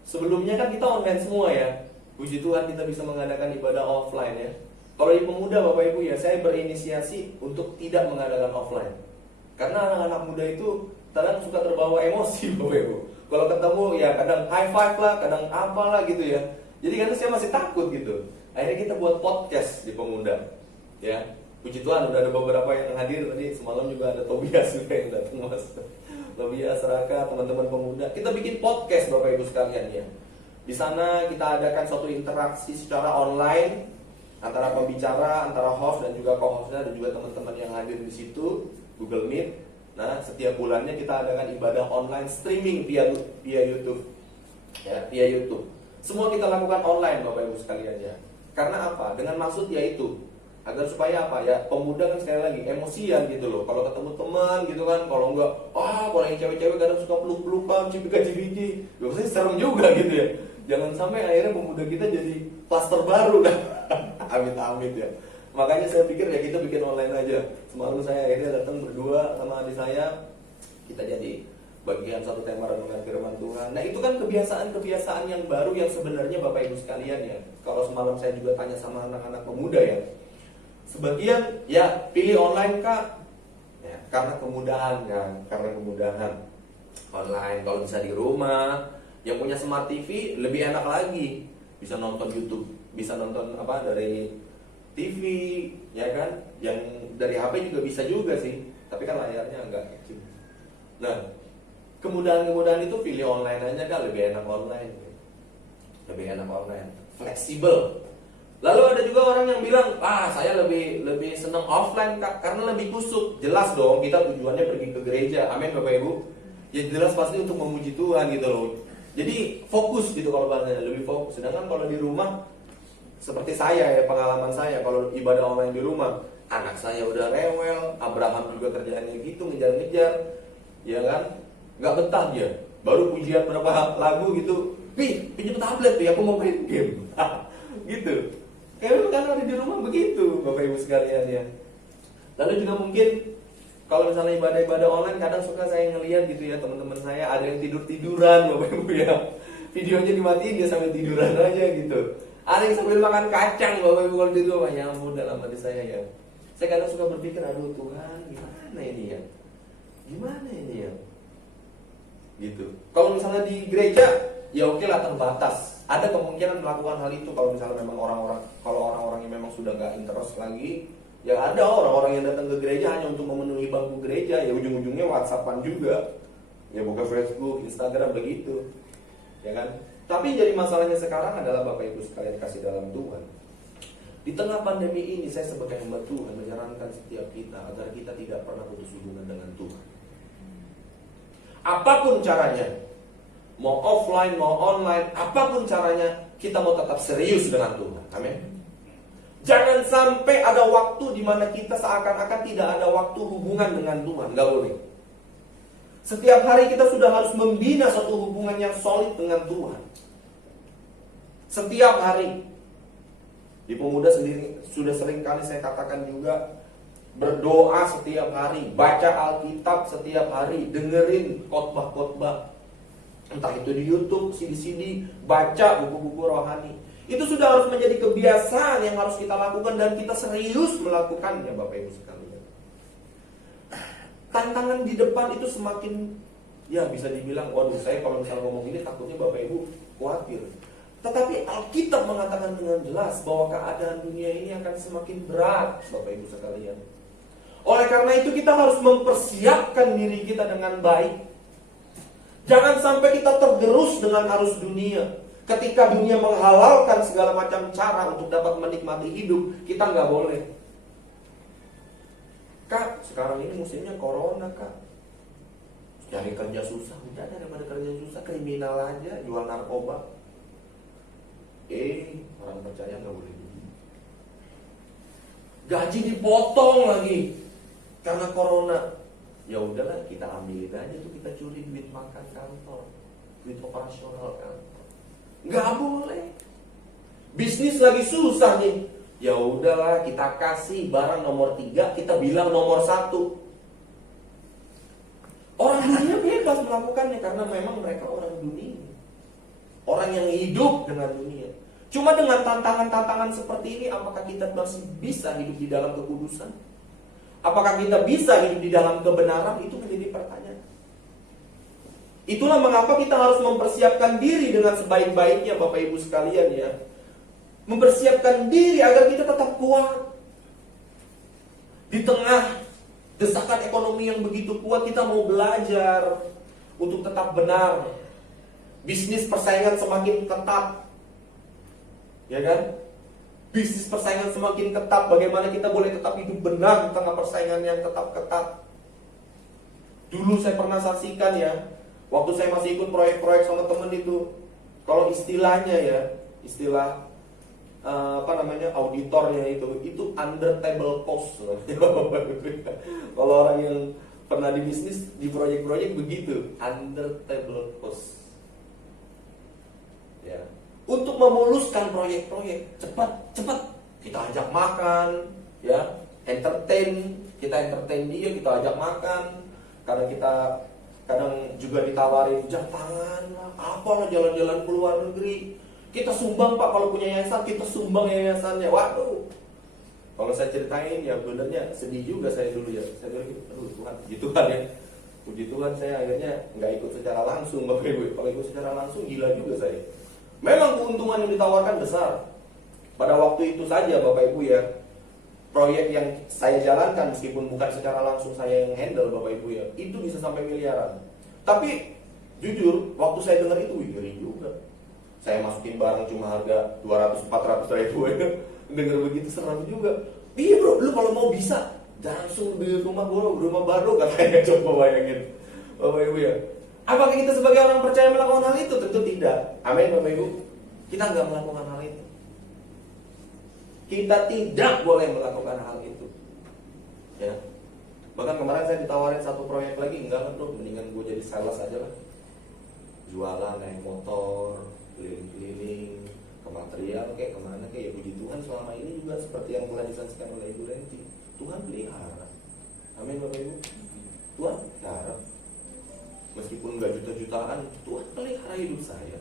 Sebelumnya kan kita online semua ya. Puji Tuhan kita bisa mengadakan ibadah offline ya. Kalau di pemuda Bapak Ibu ya, saya berinisiasi untuk tidak mengadakan offline. Karena anak-anak muda itu kadang suka terbawa emosi Bapak Ibu. Kalau ketemu ya kadang high five lah, kadang apalah gitu ya. Jadi kan saya masih takut gitu. Akhirnya kita buat podcast di pemuda. Ya. Puji Tuhan udah ada beberapa yang hadir tadi, semalam juga ada Tobias juga yang datang Mas. Tobias, Raka, teman-teman pemuda. Kita bikin podcast Bapak Ibu sekalian ya. Di sana kita adakan suatu interaksi secara online antara pembicara, antara host dan juga co-hostnya dan juga teman-teman yang hadir di situ, Google Meet. Nah, setiap bulannya kita adakan ibadah online streaming via YouTube. Ya, via YouTube. Semua kita lakukan online Bapak Ibu sekalian ya. Karena apa? Dengan maksud yaitu agar supaya apa ya, pemuda kan sekali lagi emosian gitu loh. Kalau ketemu teman gitu kan, kalau enggak, kalau yang cewek-cewek kadang suka peluk-pelukan, cipika-cipiki, biasanya serem juga gitu ya. Jangan sampai akhirnya pemuda kita jadi klaster baru kan. Amit-amit ya. Makanya saya pikir ya kita bikin online aja. Semalam saya akhirnya datang berdua sama adik saya, kita jadi bagian satu tema renungan firman Tuhan. Nah itu kan kebiasaan-kebiasaan yang baru yang sebenarnya Bapak Ibu sekalian ya. Kalau semalam saya juga tanya sama anak-anak pemuda ya, sebagian ya pilih online Kak ya, karena kemudahan kan, karena kemudahan online. Kalau bisa di rumah, yang punya smart TV lebih enak lagi, bisa nonton YouTube, bisa nonton apa dari TV ya kan, yang dari HP juga bisa juga sih, tapi kan layarnya enggak kecil. Nah kemudahan-kemudahan itu pilih online aja kan, lebih enak online, lebih enak online, fleksibel. Lalu ada juga orang yang bilang, saya lebih senang offline Kak, karena lebih kusuk. Jelas dong, kita tujuannya pergi ke gereja, amin Bapak Ibu. Ya jelas pasti untuk memuji Tuhan gitu loh. Jadi fokus gitu kalau bahasanya, lebih fokus. Sedangkan kalau di rumah, seperti saya ya, pengalaman saya kalau ibadah online di rumah, anak saya udah rewel, Abraham juga kerjaannya gitu, ngejar-ngejar, ya kan, nggak betah dia. Baru pujian berapa lagu gitu, pinjam tablet aku mau main game, gitu. Kayak kan ada di rumah begitu Bapak Ibu sekalian ya. Lalu juga mungkin kalau misalnya ibadah-ibadah online, kadang suka saya ngelihat gitu ya, teman-teman saya ada yang tidur-tiduran Bapak Ibu ya. Videonya dimatiin dia sambil tiduran aja gitu. Ada yang sambil makan kacang Bapak Ibu kalau tidur. Ya ampun, dalam hati saya ya, saya kadang suka berpikir, aduh Tuhan gimana ini ya, gimana ini ya gitu. Kalau misalnya di gereja ya oke lah, terbatas. Ada kemungkinan melakukan hal itu kalau misalnya memang orang-orang yang memang sudah nggak interest lagi. Ya ada orang-orang yang datang ke gereja hanya untuk memenuhi bangku gereja, ya ujung-ujungnya WhatsAppan juga, ya buka Facebook, Instagram begitu, ya kan. Tapi jadi masalahnya sekarang adalah Bapak Ibu sekalian kasih dalam Tuhan, di tengah pandemi ini saya sebagai hamba Tuhan menyarankan setiap kita agar kita tidak pernah putus hubungan dengan Tuhan. Apapun caranya, mau offline, mau online, apapun caranya, kita mau tetap serius dengan Tuhan. Amin. Jangan sampai ada waktu di mana kita seakan-akan tidak ada waktu hubungan dengan Tuhan. Gak boleh. Setiap hari kita sudah harus membina suatu hubungan yang solid dengan Tuhan. Setiap hari. Di pemuda sendiri sudah sering kali saya katakan juga, berdoa setiap hari, baca Alkitab setiap hari, dengerin khotbah-khotbah. Entah itu di YouTube, CD-CD, baca buku-buku rohani. Itu sudah harus menjadi kebiasaan yang harus kita lakukan dan kita serius melakukannya, Bapak Ibu sekalian. Tantangan di depan itu semakin, ya bisa dibilang, waduh saya kalau misalnya ngomong ini takutnya Bapak Ibu khawatir. Tetapi Alkitab mengatakan dengan jelas bahwa keadaan dunia ini akan semakin berat, Bapak Ibu sekalian. Oleh karena itu kita harus mempersiapkan diri kita dengan baik. Jangan sampai kita tergerus dengan arus dunia. Ketika dunia menghalalkan segala macam cara untuk dapat menikmati hidup, kita nggak boleh. Kak, sekarang ini musimnya corona, Kak. Cari kerja susah, udah daripada kerja susah, kriminal aja, jual narkoba. Orang percaya nggak boleh begini. Gaji dipotong lagi karena corona. Ya udahlah, kita ambilin aja tuh, kita curi duit makan kantor, duit operasional kantor. Nggak boleh. Bisnis lagi susah nih. Ya udahlah, kita kasih barang nomor 3, kita bilang nomor 1. Orang dunia bebas melakukannya karena memang mereka orang dunia. Orang yang hidup dengan dunia. Cuma dengan tantangan-tantangan seperti ini, apakah kita masih bisa hidup di dalam kekudusan? Apakah kita bisa hidup di dalam kebenaran? Itu menjadi pertanyaan. Itulah mengapa kita harus mempersiapkan diri dengan sebaik-baiknya, Bapak Ibu sekalian ya. Mempersiapkan diri agar kita tetap kuat. Di tengah desakan ekonomi yang begitu kuat, kita mau belajar untuk tetap benar. Bisnis persaingan semakin ketat. Ya kan? Bisnis persaingan semakin ketat. Bagaimana kita boleh tetap hidup benar di tengah persaingan yang tetap ketat? Dulu saya pernah saksikan ya, waktu saya masih ikut proyek-proyek sama temen itu, kalau istilahnya ya, istilah auditornya itu under table cost. Kalau orang yang pernah di bisnis di proyek-proyek begitu, under table cost. Ya, untuk memuluskan proyek-proyek cepat kita ajak makan, ya, kita entertain dia, kita ajak makan. Karena kita kadang juga ditawarin jam tangan lah, apalah jalan-jalan ke luar negeri. Kita sumbang Pak, kalau punya yayasan kita sumbang yayasannya. Waduh, kalau saya ceritain ya benernya sedih juga saya dulu ya. Saya bilang, aduh Tuhan, gitu kan ya. Puji Tuhan saya akhirnya nggak ikut secara langsung, Bapak Ibu. Kalau ikut secara langsung gila juga saya. Memang keuntungan yang ditawarkan besar. Pada waktu itu saja Bapak Ibu ya, proyek yang saya jalankan meskipun bukan secara langsung saya yang handle Bapak Ibu ya, itu bisa sampai miliaran. Tapi jujur waktu saya dengar itu ngeri juga. Saya masukin barang cuma harga 200-400 ribu ya. Dengar begitu serem juga. Iya bro, lu kalau mau bisa langsung beli rumah baru katanya. Coba bayangin Bapak Ibu ya. Apakah kita sebagai orang percaya melakukan hal itu? Tentu tidak. Amin Bapak Ibu. Kita nggak melakukan hal itu. Kita tidak boleh melakukan hal itu. Ya. Bahkan kemarin saya ditawarin satu proyek lagi, enggak bro, mendingan gue jadi sales aja lah. Jualan naik motor, keliling-keliling, ke material kayak kemana kayak ya, puji Tuhan selama ini juga seperti yang mulai disaksikan oleh Ibu Renti, Tuhan pelihara. Amin Bapak Ibu. Tuhan pelihara. Meskipun gak juta-jutaan, Tuhan pelihara hidup saya.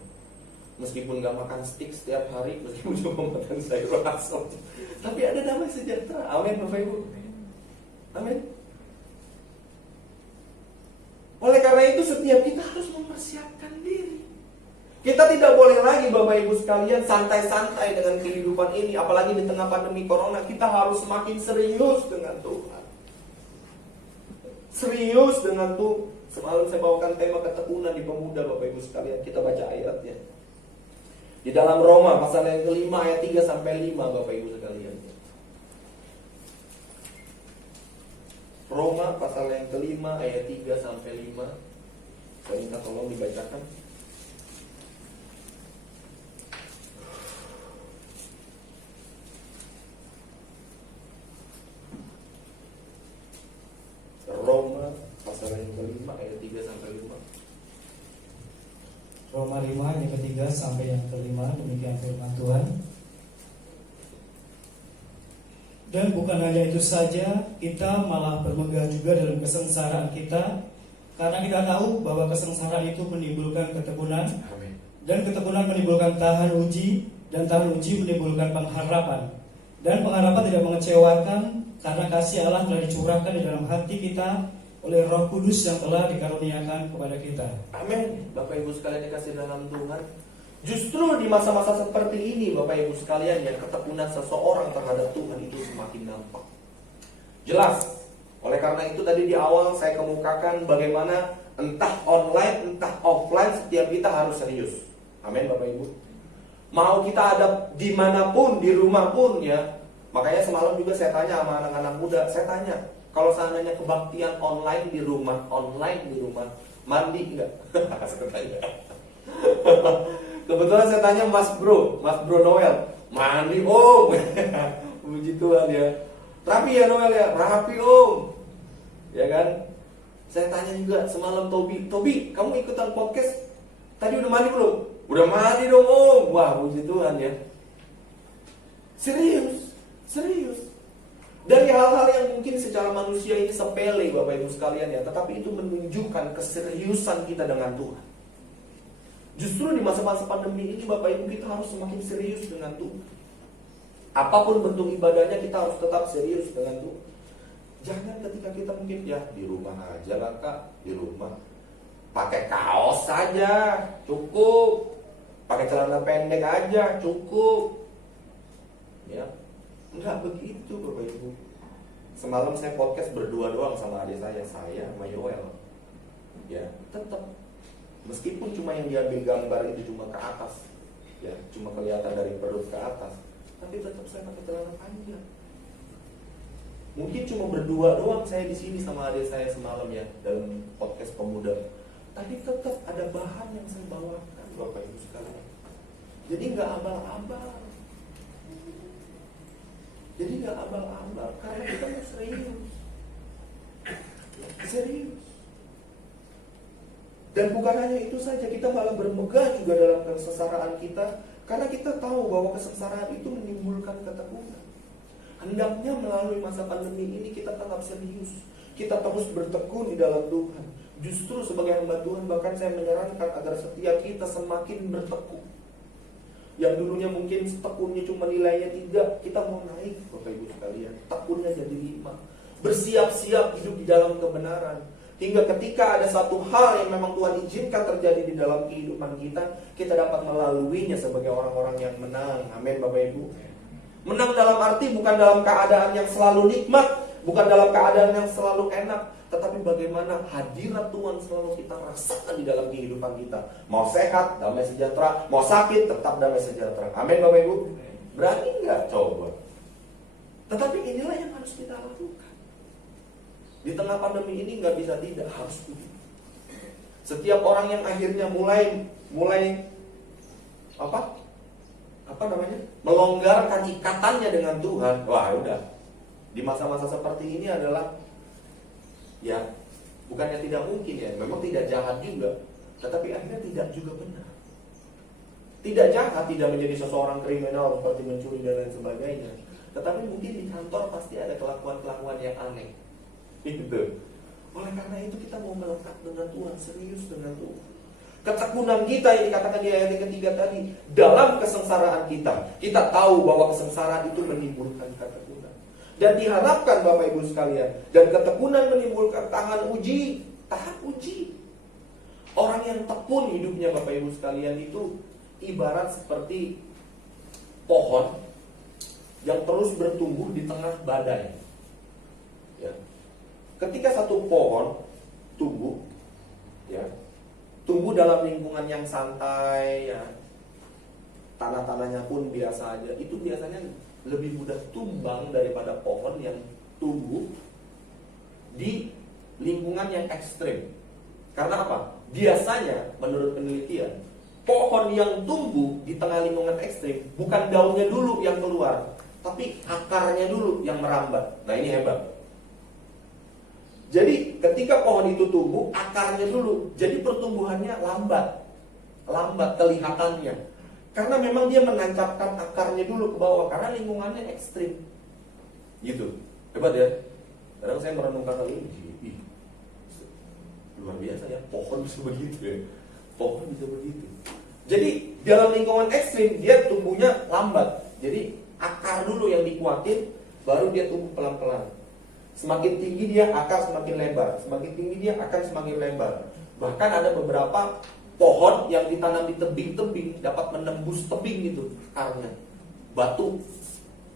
Meskipun gak makan steak setiap hari, meskipun cuma makan sayur asam, tapi ada damai sejahtera. Amin Bapak Ibu. Amin. Oleh karena itu setiap kita harus mempersiapkan diri. Kita tidak boleh lagi Bapak Ibu sekalian santai-santai dengan kehidupan ini. Apalagi di tengah pandemi corona, kita harus semakin serius dengan Tuhan. Serius dengan Tuhan. Semalam saya bawakan tema ketekunan di pemuda Bapak Ibu sekalian. Kita baca ayatnya di dalam Roma pasal yang kelima ayat 3-5 Bapak Ibu sekalian. Roma pasal yang kelima ayat 3-5. Saya minta tolong dibacakan. Roma pasal yang kelima ayat 3-5. Roma 5 ayat ketiga sampai yang kelima, demikian firman Tuhan. Dan bukan hanya itu saja, kita malah bermegah juga dalam kesengsaraan kita, Karena kita tahu bahwa kesengsaraan itu menimbulkan ketekunan, Amin. dan ketekunan menimbulkan tahan uji, dan tahan uji menimbulkan pengharapan. Dan pengharapan tidak mengecewakan karena kasih Allah telah dicurahkan di dalam hati kita oleh Roh Kudus yang telah dikaruniakan kepada kita. Amin. Bapak Ibu sekalian dikasih dalam Tuhan. Justru di masa-masa seperti ini Bapak Ibu sekalian, yang ketekunan seseorang terhadap Tuhan itu semakin nampak. Jelas. Oleh karena itu tadi di awal saya kemukakan bagaimana entah online entah offline setiap kita harus serius. Amin Bapak Ibu. Mau kita ada dimanapun, di rumah pun ya. Makanya semalam juga saya tanya sama anak-anak muda, saya tanya, kalau seandainya kebaktian online di rumah, mandi enggak? Saya tanya. Kebetulan saya tanya Mas Bro Noel, mandi om. Puji Tuhan ya. Rapi ya Noel ya, rapi om. Ya kan? Saya tanya juga semalam Tobi, kamu ikutan podcast? Tadi udah mandi belum? Udah mandi dong om. Wah, puji Tuhan ya. Serius. Dari hal-hal yang mungkin secara manusia ini sepele Bapak Ibu sekalian ya, tetapi itu menunjukkan keseriusan kita dengan Tuhan. Justru di masa-masa pandemi ini Bapak Ibu kita harus semakin serius dengan Tuhan. Apapun bentuk ibadahnya kita harus tetap serius dengan Tuhan. Jangan ketika kita mungkin ya di rumah aja lah Kak, di rumah pakai kaos saja cukup, pakai celana pendek aja cukup, ya enggak begitu Bapak Ibu. Semalam saya podcast berdua doang sama adik saya sama Yoel, ya tetap meskipun cuma yang diambil gambar itu cuma ke atas, ya cuma kelihatan dari perut ke atas, tapi tetap saya pakai celana panjang. Mungkin cuma berdua doang saya di sini sama adik saya semalam ya dalam podcast pemuda. Tapi tetap ada bahan yang saya bawakan Bapak Ibu sekalian. Jadi nggak abal-abal. Karena kita mau serius. Dan bukan hanya itu saja, kita malah bermegah juga dalam kesengsaraan kita, karena kita tahu bahwa kesengsaraan itu menimbulkan ketekunan. Hendaknya melalui masa pandemi ini kita tetap serius, kita terus bertekun di dalam Tuhan. Justru sebagai hamba Tuhan bahkan saya menyarankan agar setiap kita semakin bertekun. Yang dulunya mungkin tekunnya cuma nilainya 3, kita mau naik Bapak Ibu sekalian, tekunnya jadi 5. Bersiap-siap hidup di dalam kebenaran, hingga ketika ada satu hal yang memang Tuhan izinkan terjadi di dalam kehidupan kita dapat melaluinya sebagai orang-orang yang menang. Amin Bapak Ibu. Menang dalam arti bukan dalam keadaan yang selalu nikmat, bukan dalam keadaan yang selalu enak, tetapi bagaimana hadirat Tuhan selalu kita rasakan di dalam kehidupan kita. Mau sehat, damai sejahtera. Mau sakit, tetap damai sejahtera. Amin Bapak Ibu. Berani nggak? Coba. Tetapi inilah yang harus kita lakukan. Di tengah pandemi ini nggak bisa tidak, harus begitu. Setiap orang yang akhirnya mulai melonggarkan ikatannya dengan Tuhan, wah udah. Di masa-masa seperti ini adalah ya bukannya tidak mungkin ya, memang tidak jahat juga, tetapi akhirnya tidak juga benar. Tidak jahat, tidak menjadi seseorang kriminal seperti mencuri dan lain sebagainya, tetapi mungkin di kantor pasti ada kelakuan-kelakuan yang aneh. Gitu. Oleh karena itu kita mau melekat dengan Tuhan, serius dengan Tuhan. Ketekunan kita yang dikatakan di ayat yang ketiga tadi, dalam kesengsaraan kita tahu bahwa kesengsaraan itu menimbulkan ketekunan. Dan diharapkan Bapak Ibu sekalian, dan ketekunan menimbulkan tahan uji. Orang yang tekun hidupnya Bapak Ibu sekalian itu ibarat seperti pohon yang terus bertumbuh di tengah badai. Ya. Ketika satu pohon tumbuh, ya, tumbuh dalam lingkungan yang santai, ya, tanah-tanahnya pun biasa aja, itu biasanya lebih mudah tumbang daripada pohon yang tumbuh di lingkungan yang ekstrim. Karena apa? Biasanya menurut penelitian, pohon yang tumbuh di tengah lingkungan ekstrim bukan daunnya dulu yang keluar, tapi akarnya dulu yang merambat. Nah ini hebat. Jadi ketika pohon itu tumbuh, akarnya dulu, jadi pertumbuhannya lambat kelihatannya. Karena memang dia menancapkan akarnya dulu ke bawah, karena lingkungannya ekstrim. Gitu, hebat ya. Kadang saya merenungkan hal ini, Luar biasa ya, pohon bisa begitu ya. Pohon bisa begitu. Jadi dalam lingkungan ekstrim dia tumbuhnya lambat. Jadi akar dulu yang dikuatin, baru dia tumbuh pelan-pelan. Semakin tinggi dia akar semakin lebar, semakin tinggi dia akar semakin lebar. Bahkan ada beberapa pohon yang ditanam di tebing-tebing dapat menembus tebing itu akarnya, batu,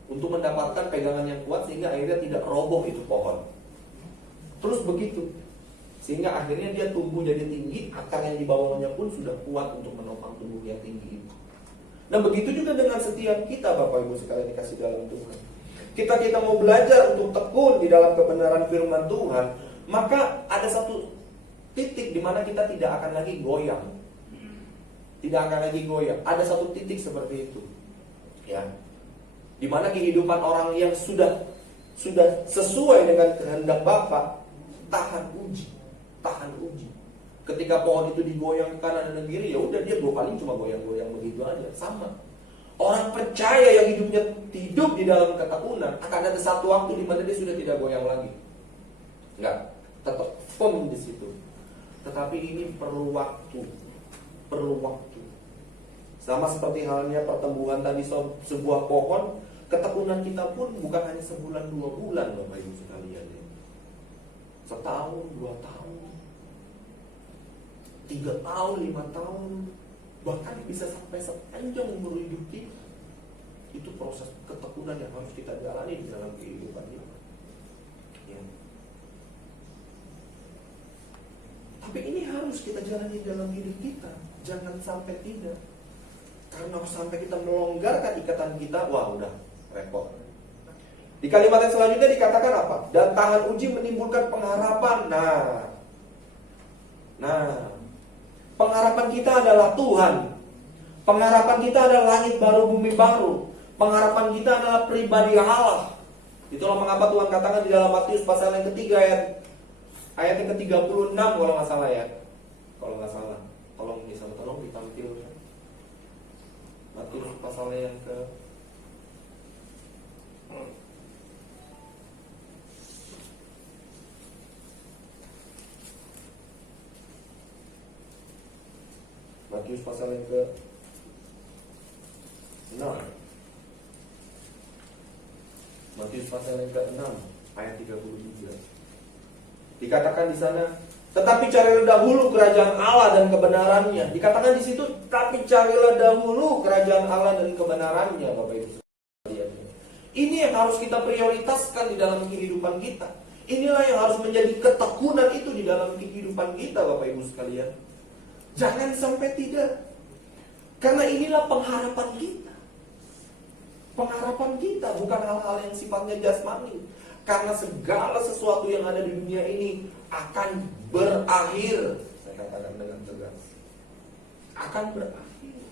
untuk mendapatkan pegangan yang kuat sehingga akhirnya tidak roboh itu pohon. Terus begitu, sehingga akhirnya dia tumbuh jadi tinggi, akar yang di bawahnya pun sudah kuat untuk menopang tubuh yang tinggi itu. Nah begitu juga dengan setiap kita Bapak Ibu sekalian dikasih dalam Tuhan. Kita mau belajar untuk tekun di dalam kebenaran firman Tuhan, maka ada satu titik di mana kita tidak akan lagi goyang. Tidak akan lagi goyang. Ada satu titik seperti itu. Ya. Di mana kehidupan orang yang sudah sesuai dengan kehendak Bapa tahan uji. Ketika pohon itu digoyang ke kanan dan kiri, ya udah dia paling cuma goyang-goyang begitu aja, sama. Orang percaya yang hidupnya hidup di dalam ketekunan akan ada satu waktu di mana dia sudah tidak goyang lagi. Enggak, tetap firm di situ. Tetapi ini perlu waktu. Sama seperti halnya pertumbuhan tadi sebuah pohon, ketekunan kita pun bukan hanya sebulan 2 bulan Bapak Ibu sekalian. Setahun, 2 tahun, 3 tahun, 5 tahun, bahkan bisa sampai sepanjang umur hidup kita. Itu proses ketekunan yang harus kita jalani di dalam kehidupan ini. Ya. Tapi ini harus kita jalani dalam hidup kita. Jangan sampai tidak. Karena sampai kita melonggarkan ikatan kita, wah udah repot. Di kalimat yang selanjutnya dikatakan apa? Dan tahan uji menimbulkan pengharapan. Nah, pengharapan kita adalah Tuhan. Pengharapan kita adalah langit baru, bumi baru. Pengharapan kita adalah pribadi Allah. Itulah mengapa Tuhan katakan di dalam Matius pasal yang ketiga ayat yang ke-36 kalau nggak salah ya. Kalau nggak salah, tolong ditampilkan. Matius pasal yang ke Matius pasal yang ke-6. Matius pasal yang ke-6 ayat 33. Dikatakan di sana, tetapi carilah dahulu kerajaan Allah dan kebenarannya. Dikatakan di situ, tapi carilah dahulu kerajaan Allah dan kebenarannya, Bapak Ibu sekalian. Ini yang harus kita prioritaskan di dalam kehidupan kita. Inilah yang harus menjadi ketekunan itu di dalam kehidupan kita, Bapak Ibu sekalian. Jangan sampai tidak. Karena inilah pengharapan kita. Pengharapan kita bukan hal-hal yang sifatnya jasmani. Karena segala sesuatu yang ada di dunia ini akan berakhir. Saya katakan dengan tegas, akan berakhir.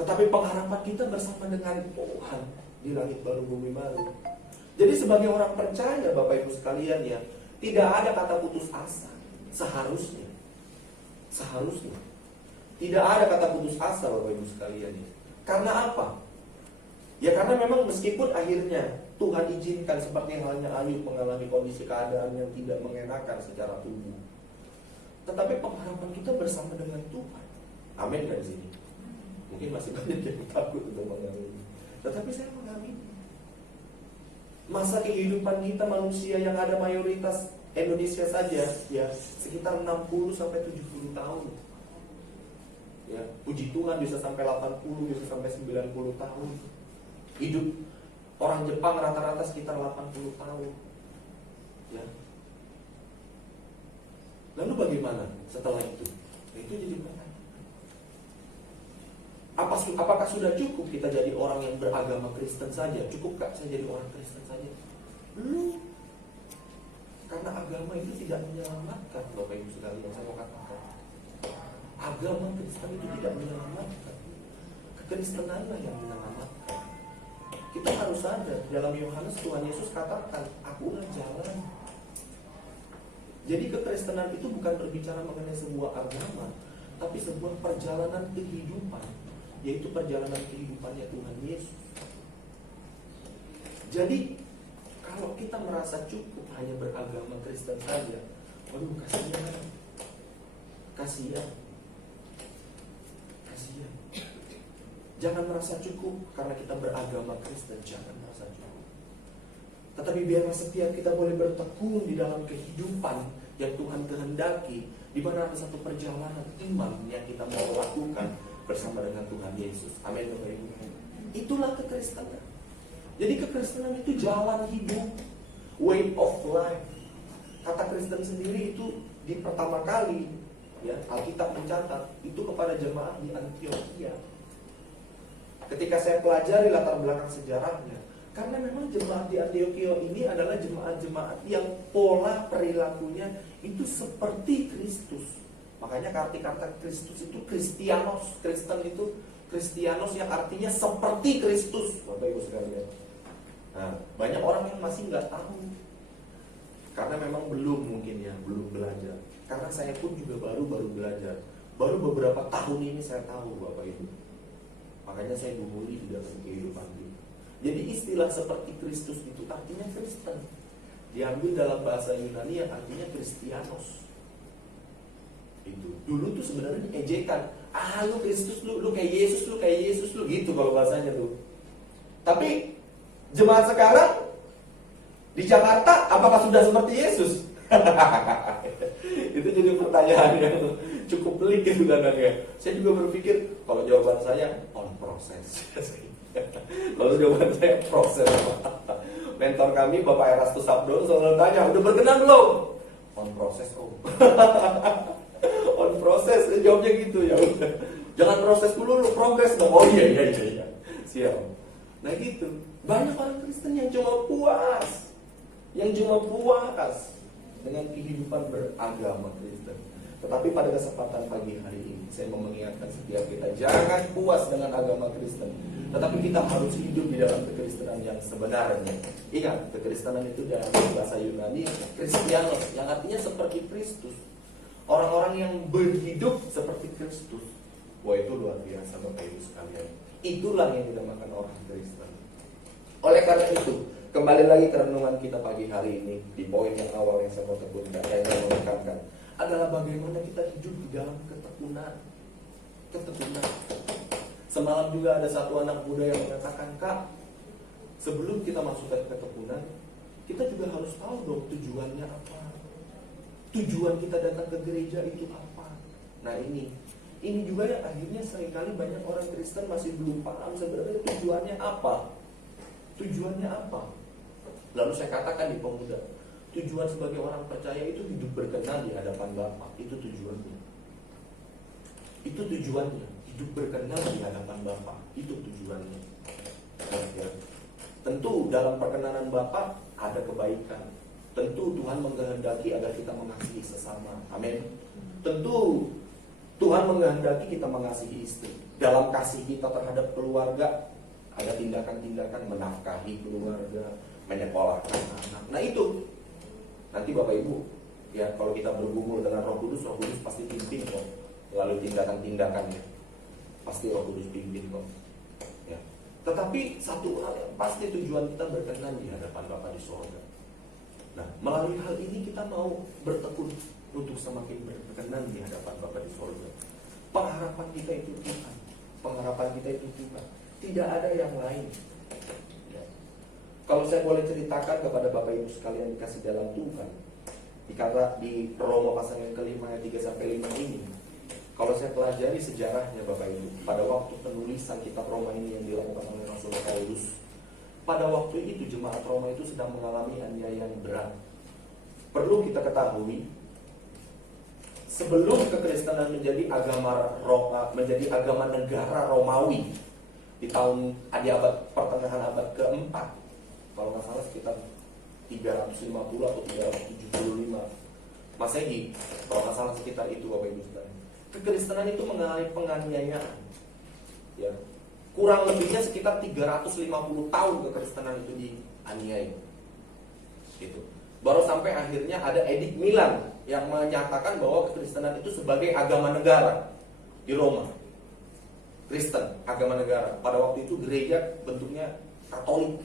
Tetapi pengharapan kita bersama dengan Tuhan di langit baru, bumi baru. Jadi sebagai orang percaya Bapak Ibu sekalian ya, tidak ada kata putus asa. Seharusnya tidak ada kata putus asa Bapak Ibu sekalian ya. Karena apa? Ya karena memang meskipun akhirnya Tuhan izinkan seperti halnya Ayub mengalami kondisi keadaan yang tidak mengenakan secara tubuh, tetapi pengharapan kita bersama dengan Tuhan. Amin dari sini. Mungkin masih banyak yang takut untuk mengalami, tetapi saya mengalami. Masa kehidupan kita manusia yang ada mayoritas Indonesia saja ya sekitar 60 sampai 70 tahun. Ya, puji Tuhan bisa sampai 80, bisa sampai 90 tahun. Hidup orang Jepang rata-rata sekitar 80 tahun. Ya. Lalu bagaimana setelah itu? Itu jadi pertanyaan. Apakah sudah cukup kita jadi orang yang beragama Kristen saja? Cukupkah saya jadi orang Kristen saja? Belum. Karena agama itu tidak menyelamatkan, Bapak Ibu sekalian, saya mau katakan. Agama Kristen itu tidak menyelamatkan. Kekristenanlah yang menyelamatkan. Kita harus sadar, dalam Yohanes Tuhan Yesus katakan, akulah jalan. Jadi kekristenan itu bukan berbicara mengenai sebuah agama, tapi sebuah perjalanan kehidupan, yaitu perjalanan kehidupannya Tuhan Yesus. Jadi kalau kita merasa cukup hanya beragama Kristen saja, Waduh, kasihan. Kasihan. Jangan merasa cukup karena kita beragama Kristen, jangan merasa cukup. Tetapi biarlah setiap kita boleh bertekun di dalam kehidupan yang Tuhan kehendaki, di mana ada satu perjalanan iman yang kita mau lakukan bersama dengan Tuhan Yesus. Amin, Bapak Ibu. Itulah kekristenan. Jadi kekristenan itu jalan hidup, way of life. Kata Kristen sendiri itu di pertama kali, ya, Alkitab mencatat itu kepada jemaat di Antioquia. Ketika saya pelajari latar belakang sejarahnya, karena memang jemaat di Antioquia ini adalah jemaat-jemaat yang pola perilakunya itu seperti Kristus. Makanya arti kata Kristus itu Kristianos. Kristen itu Kristianos yang artinya seperti Kristus, Bapak Ibu sekalian. Nah, banyak orang yang masih nggak tahu, karena memang belum mungkin ya, belum belajar. Karena saya pun juga baru belajar. Baru beberapa tahun ini saya tahu, Bapak Ibu. Makanya saya gumuli di dalam kehidupan ini. Jadi istilah seperti Kristus itu artinya Kristen. Diambil dalam bahasa Yunani yang artinya Kristianos. Itu dulu tuh sebenarnya diejekan. Lu Kristus, lu kayak Yesus, lu gitu kalau bahasanya tuh. Tapi jemaat sekarang di Jakarta apakah sudah seperti Yesus? Itu jadi pertanyaan yang cukup pelik gitu kadang-kadang. Saya juga berpikir kalau jawaban saya on proses. Lalu jawaban saya proses. Mentor kami Bapak Erastus Sabdo selalu tanya, udah berkenan belum? On proses, oh. On proses, jawabnya gitu ya udah. Jangan proses dulu, lu progres dong. Oh iya. Siap. Nah gitu. Banyak orang Kristen yang cuma puas. Dengan kehidupan beragama Kristen. Tetapi pada kesempatan pagi hari ini saya mau mengingatkan setiap kita, jangan puas dengan agama Kristen, tetapi kita harus hidup di dalam kekristenan yang sebenarnya. Ingat, kekristenan itu dalam bahasa Yunani Kristianos, yang artinya seperti Kristus. Orang-orang yang berhidup seperti Kristus. Wah, itu luar biasa Bapak Ibu sekalian. Itulah yang dinamakan orang Kristen. Oleh karena itu, kembali lagi ke renungan kita pagi hari ini, di poin yang awal yang saya mau tekankan, yang saya mau tekankan, adalah bagaimana kita hidup di dalam ketekunan. Semalam juga ada satu anak muda yang mengatakan, Kak, sebelum kita masuk ke ketekunan, kita juga harus tahu dong tujuannya apa. Tujuan kita datang ke gereja itu apa. Nah ini juga yang akhirnya seringkali banyak orang Kristen masih belum paham sebenarnya tujuannya apa. Lalu saya katakan di pemuda, tujuan sebagai orang percaya itu hidup berkenan di hadapan Bapa. Itu tujuannya. Hidup berkenan di hadapan Bapa. Itu tujuannya. Ya. Tentu dalam perkenanan Bapa ada kebaikan. Tentu Tuhan mengkehendaki agar kita mengasihi sesama. Amin. Tentu Tuhan mengkehendaki kita mengasihi istri. Dalam kasih kita terhadap keluarga, ada tindakan-tindakan menafkahi keluarga, menyekolahkan anak. Nah itu nanti Bapak Ibu, ya kalau kita bergumul dengan Roh Kudus pasti pimpin kok. Lalu tindakan-tindakannya pasti Roh Kudus pimpin kok. Ya. Tetapi satu hal yang pasti, tujuan kita berkenan di hadapan Bapa di surga. Nah, melalui hal ini kita mau bertekun untuk semakin berkenan di hadapan Bapa di surga. Pengharapan kita itu Tuhan. Tidak ada yang lain. Ya. Kalau saya boleh ceritakan kepada Bapak Ibu sekalian dikasih dalam Tuhan, dikata di Roma pasal yang kelima ayat 3-5 ini, kalau saya pelajari sejarahnya Bapak Ibu, pada waktu penulisan kitab Roma ini yang dilakukan oleh Rasul Paulus, pada waktu itu jemaat Roma itu sedang mengalami aniaya yang berat. Perlu kita ketahui, sebelum kekristenan menjadi agama negara Romawi di pertengahan abad keempat, kalau nggak salah sekitar 350 atau 375 Masehi, kalau nggak salah sekitar itu Bapak Ibu sekalian. Kekristenan itu mengalami penganiayaan, ya. Kurang lebihnya sekitar 350 tahun kekristenan itu dianiaya. Gitu. Baru sampai akhirnya ada Edik Milan yang menyatakan bahwa kekristenan itu sebagai agama negara di Roma. Kristen, agama negara. Pada waktu itu gereja bentuknya Katolik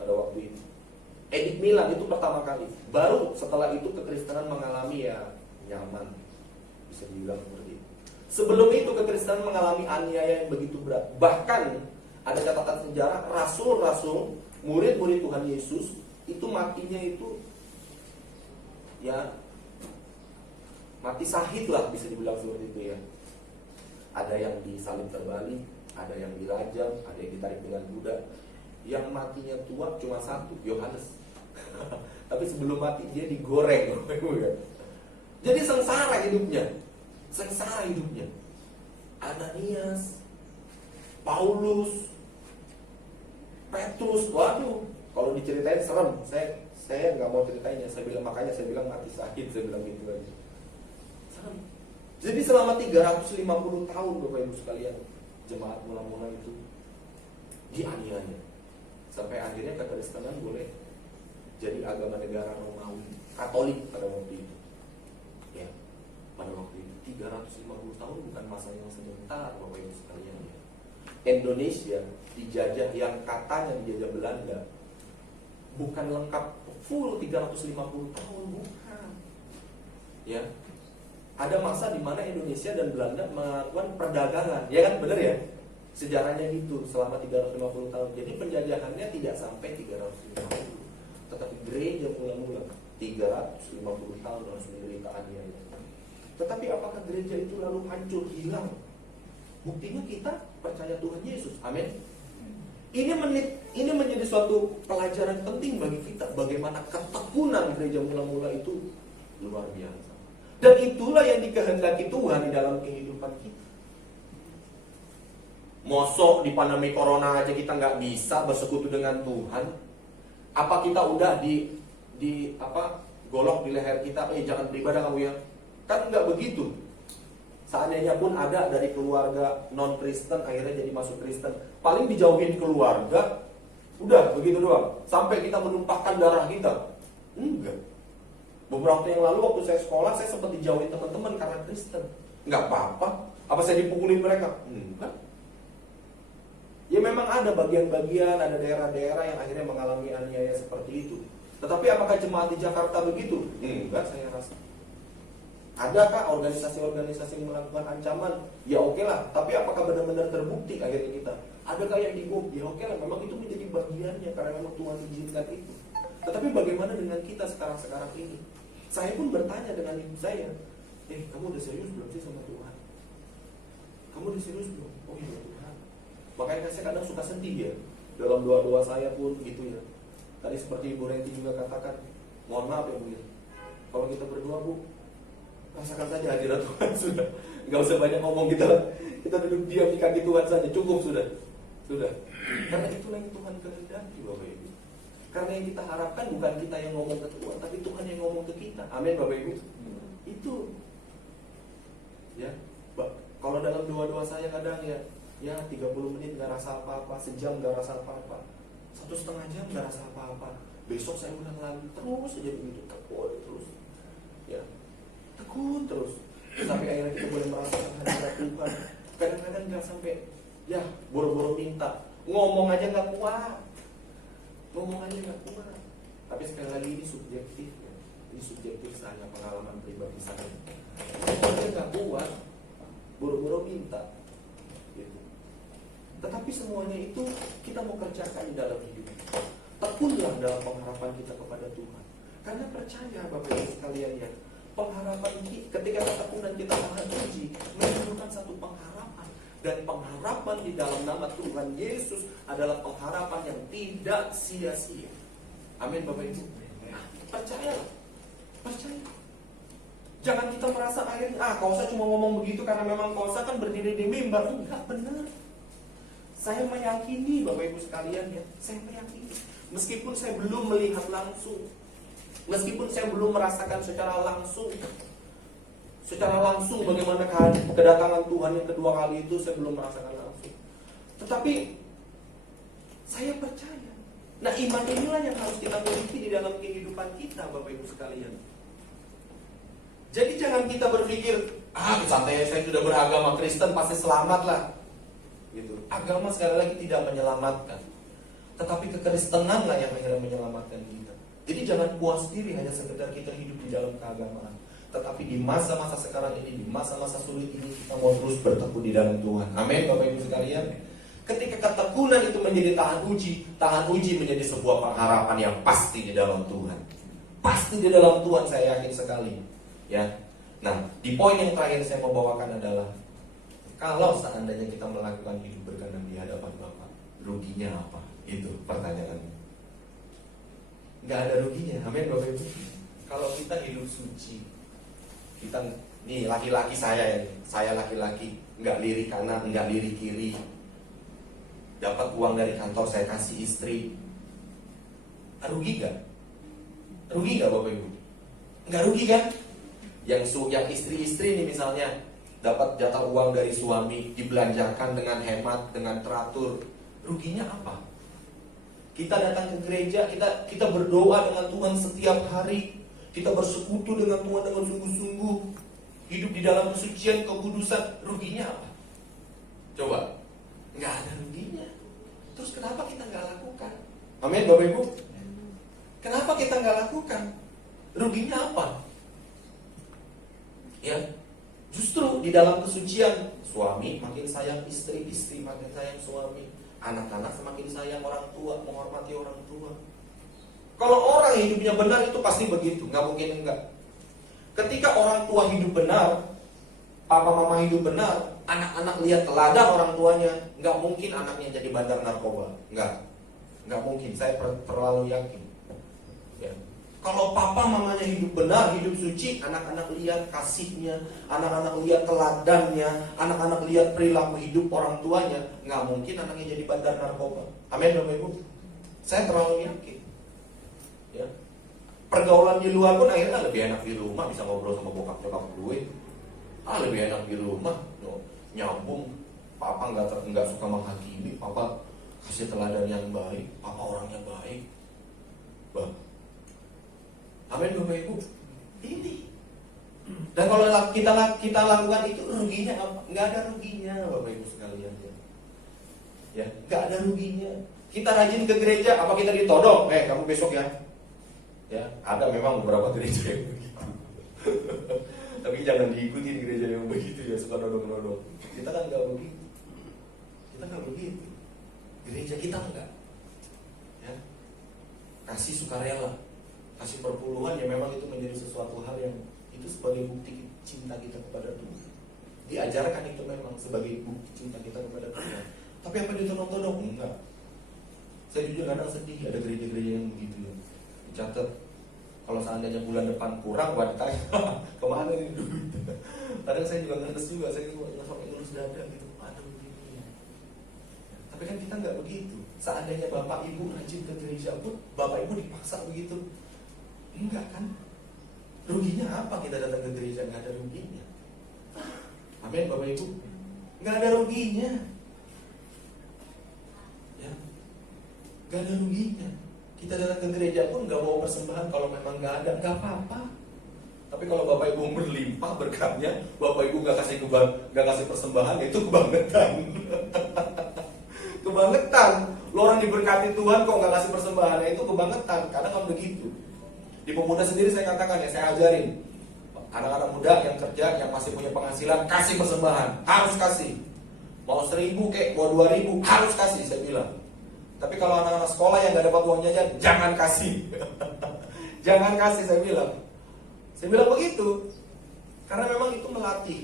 pada waktu itu. Edik Milan itu pertama kali. Baru setelah itu kekristenan mengalami ya nyaman, bisa dibilang seperti itu. Sebelum itu kekristenan mengalami aniaya yang begitu berat. Bahkan ada catatan sejarah, rasul-rasul, murid-murid Tuhan Yesus itu matinya itu ya mati syahid lah, bisa dibilang seperti itu ya. Ada yang disalib terbalik, ada yang dirajam, ada yang ditarik dengan kuda. Yang matinya tua cuma satu, Yohanes. Tapi sebelum mati dia digoreng. Jadi sengsara hidupnya. Sengsara hidupnya. Ananias, Paulus, Petrus, waduh, kalau diceritain serem. Saya nggak mau ceritainnya. Makanya saya bilang mati sakit. Saya bilang gitu aja. Serem. Jadi selama 350 tahun Bapak Ibu sekalian, jemaat mula-mula itu dianiaya. Sampai akhirnya kekristenan boleh jadi agama negara Romawi, Katolik pada waktu itu. Ya, pada waktu itu 350 tahun bukan masa yang sebentar Bapak Ibu sekalian ya. Indonesia dijajah, yang katanya dijajah Belanda, bukan lengkap full 350 tahun, bukan. Ya. Ada masa di mana Indonesia dan Belanda melakukan perdagangan, ya kan, benar ya? Sejarahnya gitu selama 350 tahun. Jadi penjajahannya tidak sampai 350. Tetapi gereja mula-mula 350 tahun harus menderita aniaya. Tetapi apakah gereja itu lalu hancur, hilang? Buktinya kita percaya Tuhan Yesus. Amin. Ini menjadi suatu pelajaran penting bagi kita, bagaimana ketekunan gereja mula-mula itu luar biasa. Dan itulah yang dikehendaki Tuhan di dalam kehidupan kita. Mosok di pandemi corona aja kita nggak bisa bersekutu dengan Tuhan. Apa kita udah golok di leher kita, jangan beribadah kamu ya? Kan nggak begitu. Seandainya pun ada dari keluarga non Kristen akhirnya jadi masuk Kristen, paling dijauhin keluarga, udah begitu doang. Sampai kita menumpahkan darah kita, enggak. Beberapa waktu yang lalu waktu saya sekolah, saya sempat dijauhin teman-teman karena Kristen. Nggak apa-apa. Apa saya dipukulin mereka? Enggak. Ya memang ada bagian-bagian, ada daerah-daerah yang akhirnya mengalami aniaya seperti itu. Tetapi apakah jemaat di Jakarta begitu? Enggak, saya rasa. Adakah organisasi-organisasi yang melakukan ancaman? Ya oke lah. Tapi apakah benar-benar terbukti akhirnya kita? Adakah yang dihukum? Ya oke lah. Memang itu menjadi bagiannya karena memang Tuhan izinkan itu. Tetapi bagaimana dengan kita sekarang ini? Saya pun bertanya dengan ibu saya, kamu udah serius belum sih sama Tuhan? Kamu udah serius belum? Oh iya Tuhan. Makanya saya kadang suka sedih ya. Dalam doa-doa saya pun gitu ya. Tadi seperti Ibu Renti juga katakan, mohon maaf ya Bu ya. Kalau kita berdoa Bu, rasakan saja hadirat Tuhan sudah. Gak usah banyak ngomong, kita duduk diam di kaki Tuhan saja, cukup sudah. Karena itulah yang Tuhan kehendaki Bapak Ibu. Karena yang kita harapkan bukan kita yang ngomong ke Tuhan, tapi Tuhan yang ngomong ke kita. Amin Bapak Ibu. Itu ya. Kalau dalam doa-doa saya kadang ya 30 menit gak rasa apa-apa, sejam gak rasa apa-apa, 1,5 jam gak rasa apa-apa. Besok saya ulang lagi, terus aja begitu, tekun terus. Ya. Tekun terus. Sampai akhirnya kita boleh merasakan hadirat Tuhan. Kadang-kadang gak sampai ya boro-boro minta, ngomong aja gak kuat. Tapi sekali lagi ini subjektif ya. Ini subjektif saya, pengalaman pribadi saya. Ngomong aja gak kuat, boro-boro minta gitu. Tetapi semuanya itu kita mau kerjakan di dalam hidup. Tekunlah dalam pengharapan kita kepada Tuhan. Karena percaya Bapak Ibu sekalian ya, pengharapan kita, ketika ketekunan kita sangat tinggi, menimbulkan satu pengharapan. Dan pengharapan di dalam nama Tuhan Yesus adalah pengharapan yang tidak sia-sia. Amin Bapak Ibu. Percayalah. Percaya. Jangan kita merasa akhirnya, Kausa cuma ngomong begitu karena memang Kausa kan berdiri di mimbar. Enggak, benar. Saya meyakini Bapak Ibu sekalian ya, saya meyakini. Meskipun saya belum melihat langsung, meskipun saya belum merasakan secara langsung bagaimana kedatangan Tuhan yang kedua kali itu, saya belum merasakan langsung. Tetapi saya percaya. Nah, iman inilah yang harus kita miliki di dalam kehidupan kita Bapak Ibu sekalian. Jadi jangan kita berpikir, santai, saya sudah beragama Kristen pasti selamat lah. Gitu. Agama sekali lagi tidak menyelamatkan, tetapi kekristenan lah yang akhirnya menyelamatkan kita. Jadi jangan puas diri hanya sekedar kita hidup di dalam keagamaan. Tetapi di masa-masa sekarang ini, di masa-masa sulit ini, kita mau terus bertekun di dalam Tuhan. Amin, Bapak Ibu sekalian. Ketika ketekunan itu menjadi tahan uji menjadi sebuah pengharapan yang pasti di dalam Tuhan. Pasti di dalam Tuhan, saya yakin sekali. Ya. Nah, di poin yang terakhir saya mau bawakan adalah, kalau seandainya kita melakukan hidup berkenan di hadapan Bapa, ruginya apa? Itu pertanyaannya. Nggak ada ruginya. Amin, Bapak Ibu. Kalau kita hidup suci, kita nih laki-laki saya laki-laki, nggak lirik kanan, nggak lirik kiri. Dapat uang dari kantor saya kasih istri, rugi nggak? Rugi nggak, Bapak Ibu? Nggak rugi kan? Yang istri-istri nih misalnya dapat jatah uang dari suami, dibelanjakan dengan hemat, dengan teratur, ruginya apa? Kita datang ke gereja, kita berdoa dengan Tuhan setiap hari, kita bersekutu dengan Tuhan dengan sungguh-sungguh, hidup di dalam kesucian, kekudusan, ruginya apa? Coba, nggak ada ruginya. Terus kenapa kita nggak lakukan? Amin, Bapak Ibu. Kenapa kita nggak lakukan? Ruginya apa? Ya, justru di dalam kesucian, suami makin sayang istri, istri makin sayang suami, anak-anak semakin sayang orang tua, menghormati orang tua. Kalau orang hidupnya benar itu pasti begitu, nggak mungkin enggak. Ketika orang tua hidup benar, papa mama hidup benar, anak-anak lihat teladan orang tuanya, nggak mungkin anaknya jadi bandar narkoba, nggak mungkin. Saya terlalu yakin. Ya. Kalau papa mamanya hidup benar, hidup suci, anak-anak lihat kasihnya, anak-anak lihat teladannya, anak-anak lihat perilaku hidup orang tuanya, nggak mungkin anaknya jadi bandar narkoba. Amin, Bapak Ibu. Saya terlalu yakin. Ya. Pergaulan di luar pun akhirnya lebih enak di rumah, bisa ngobrol sama bokap nyokap gue. Lebih enak di rumah, nyambung. Papa nggak suka menghakimi, papa kasih teladan yang baik, papa orangnya baik. Bah. Amin, Bapak Ibu. Ini. Dan kalau kita lakukan itu, ruginya apa? Nggak ada ruginya, Bapak Ibu sekalian. Ya, nggak ada ruginya. Kita rajin ke gereja, apa kita ditodong? Kamu besok ya. Ya, ada memang beberapa gereja yang begitu. Tapi jangan diikuti gereja yang begitu ya, suka nodong-nodong. Kita kan nggak begitu. Kita nggak begitu. Gereja kita enggak. Ya. Kasih sukarela, kasih perpuluhan ya memang itu menjadi sesuatu hal yang itu sebagai bukti cinta kita kepada Tuhan. Diajarkan itu memang sebagai bukti cinta kita kepada Tuhan. Tapi apa ditodong-todong? Enggak. Saya jujur kadang sedih ada gereja-gereja yang begitu ya. Dicatat kalau seandainya bulan depan kurang, buat ditanya kemana ini duit. Kadang saya juga ngenes juga, saya nggak sampai ngelus dada gitu. Aduh begini. Tapi kan kita nggak begitu. Seandainya bapak ibu rajin ke gereja pun, bapak ibu dipaksa begitu. Enggak kan? Ruginya apa kita datang ke gereja? Nggak ada ruginya. Amin, Bapak Ibu. Nggak ada ruginya. Ya, nggak ada ruginya. Kita datang ke gereja pun nggak bawa persembahan kalau memang nggak ada, nggak apa-apa. Tapi kalau Bapak Ibu berlimpah berkatnya, Bapak Ibu nggak kasih persembahan, itu kebangetan. Kebangetan. Lo orang diberkati Tuhan kok nggak kasih persembahan, itu kebangetan. Kadang kan begitu. Di pemuda sendiri saya katakan ya, saya ajarin anak-anak muda yang kerja, yang masih punya penghasilan, kasih persembahan, harus kasih. Mau 1.000 kek, mau 2.000, harus kasih, saya bilang. Tapi kalau anak-anak sekolah yang nggak dapat uang jajan, jangan kasih. Jangan kasih, saya bilang. Saya bilang begitu, karena memang itu melatih.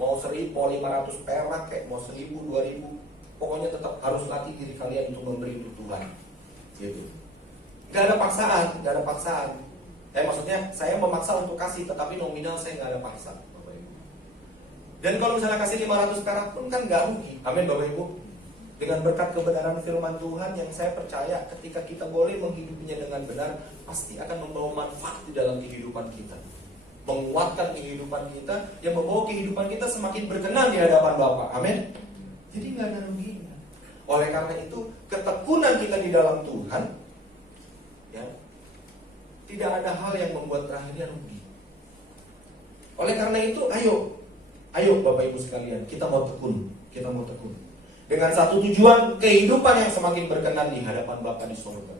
Mau 1.000, mau 500 perak kek, mau 1.000, 2.000, pokoknya tetap harus latih diri kalian untuk memberi untuk Tuhan. Gitu. Gak ada paksaan. Maksudnya saya memaksa untuk kasih, tetapi nominal saya gak ada paksa, Bapak Ibu. Dan kalau misalnya kasih 500 perak pun kan gak rugi. Amin, Bapak Ibu. Dengan berkat kebenaran firman Tuhan yang saya percaya ketika kita boleh menghidupinya dengan benar, pasti akan membawa manfaat di dalam kehidupan kita, menguatkan kehidupan kita, yang membawa kehidupan kita semakin berkenan di hadapan Bapa. Amin. Jadi gak ada ruginya. Oleh karena itu, ketekunan kita di dalam Tuhan, ya, tidak ada hal yang membuat terakhirnya rugi. Oleh karena itu, ayo Bapak Ibu sekalian, kita mau tekun. Dengan satu tujuan, kehidupan yang semakin berkenan di hadapan Bapa di surga.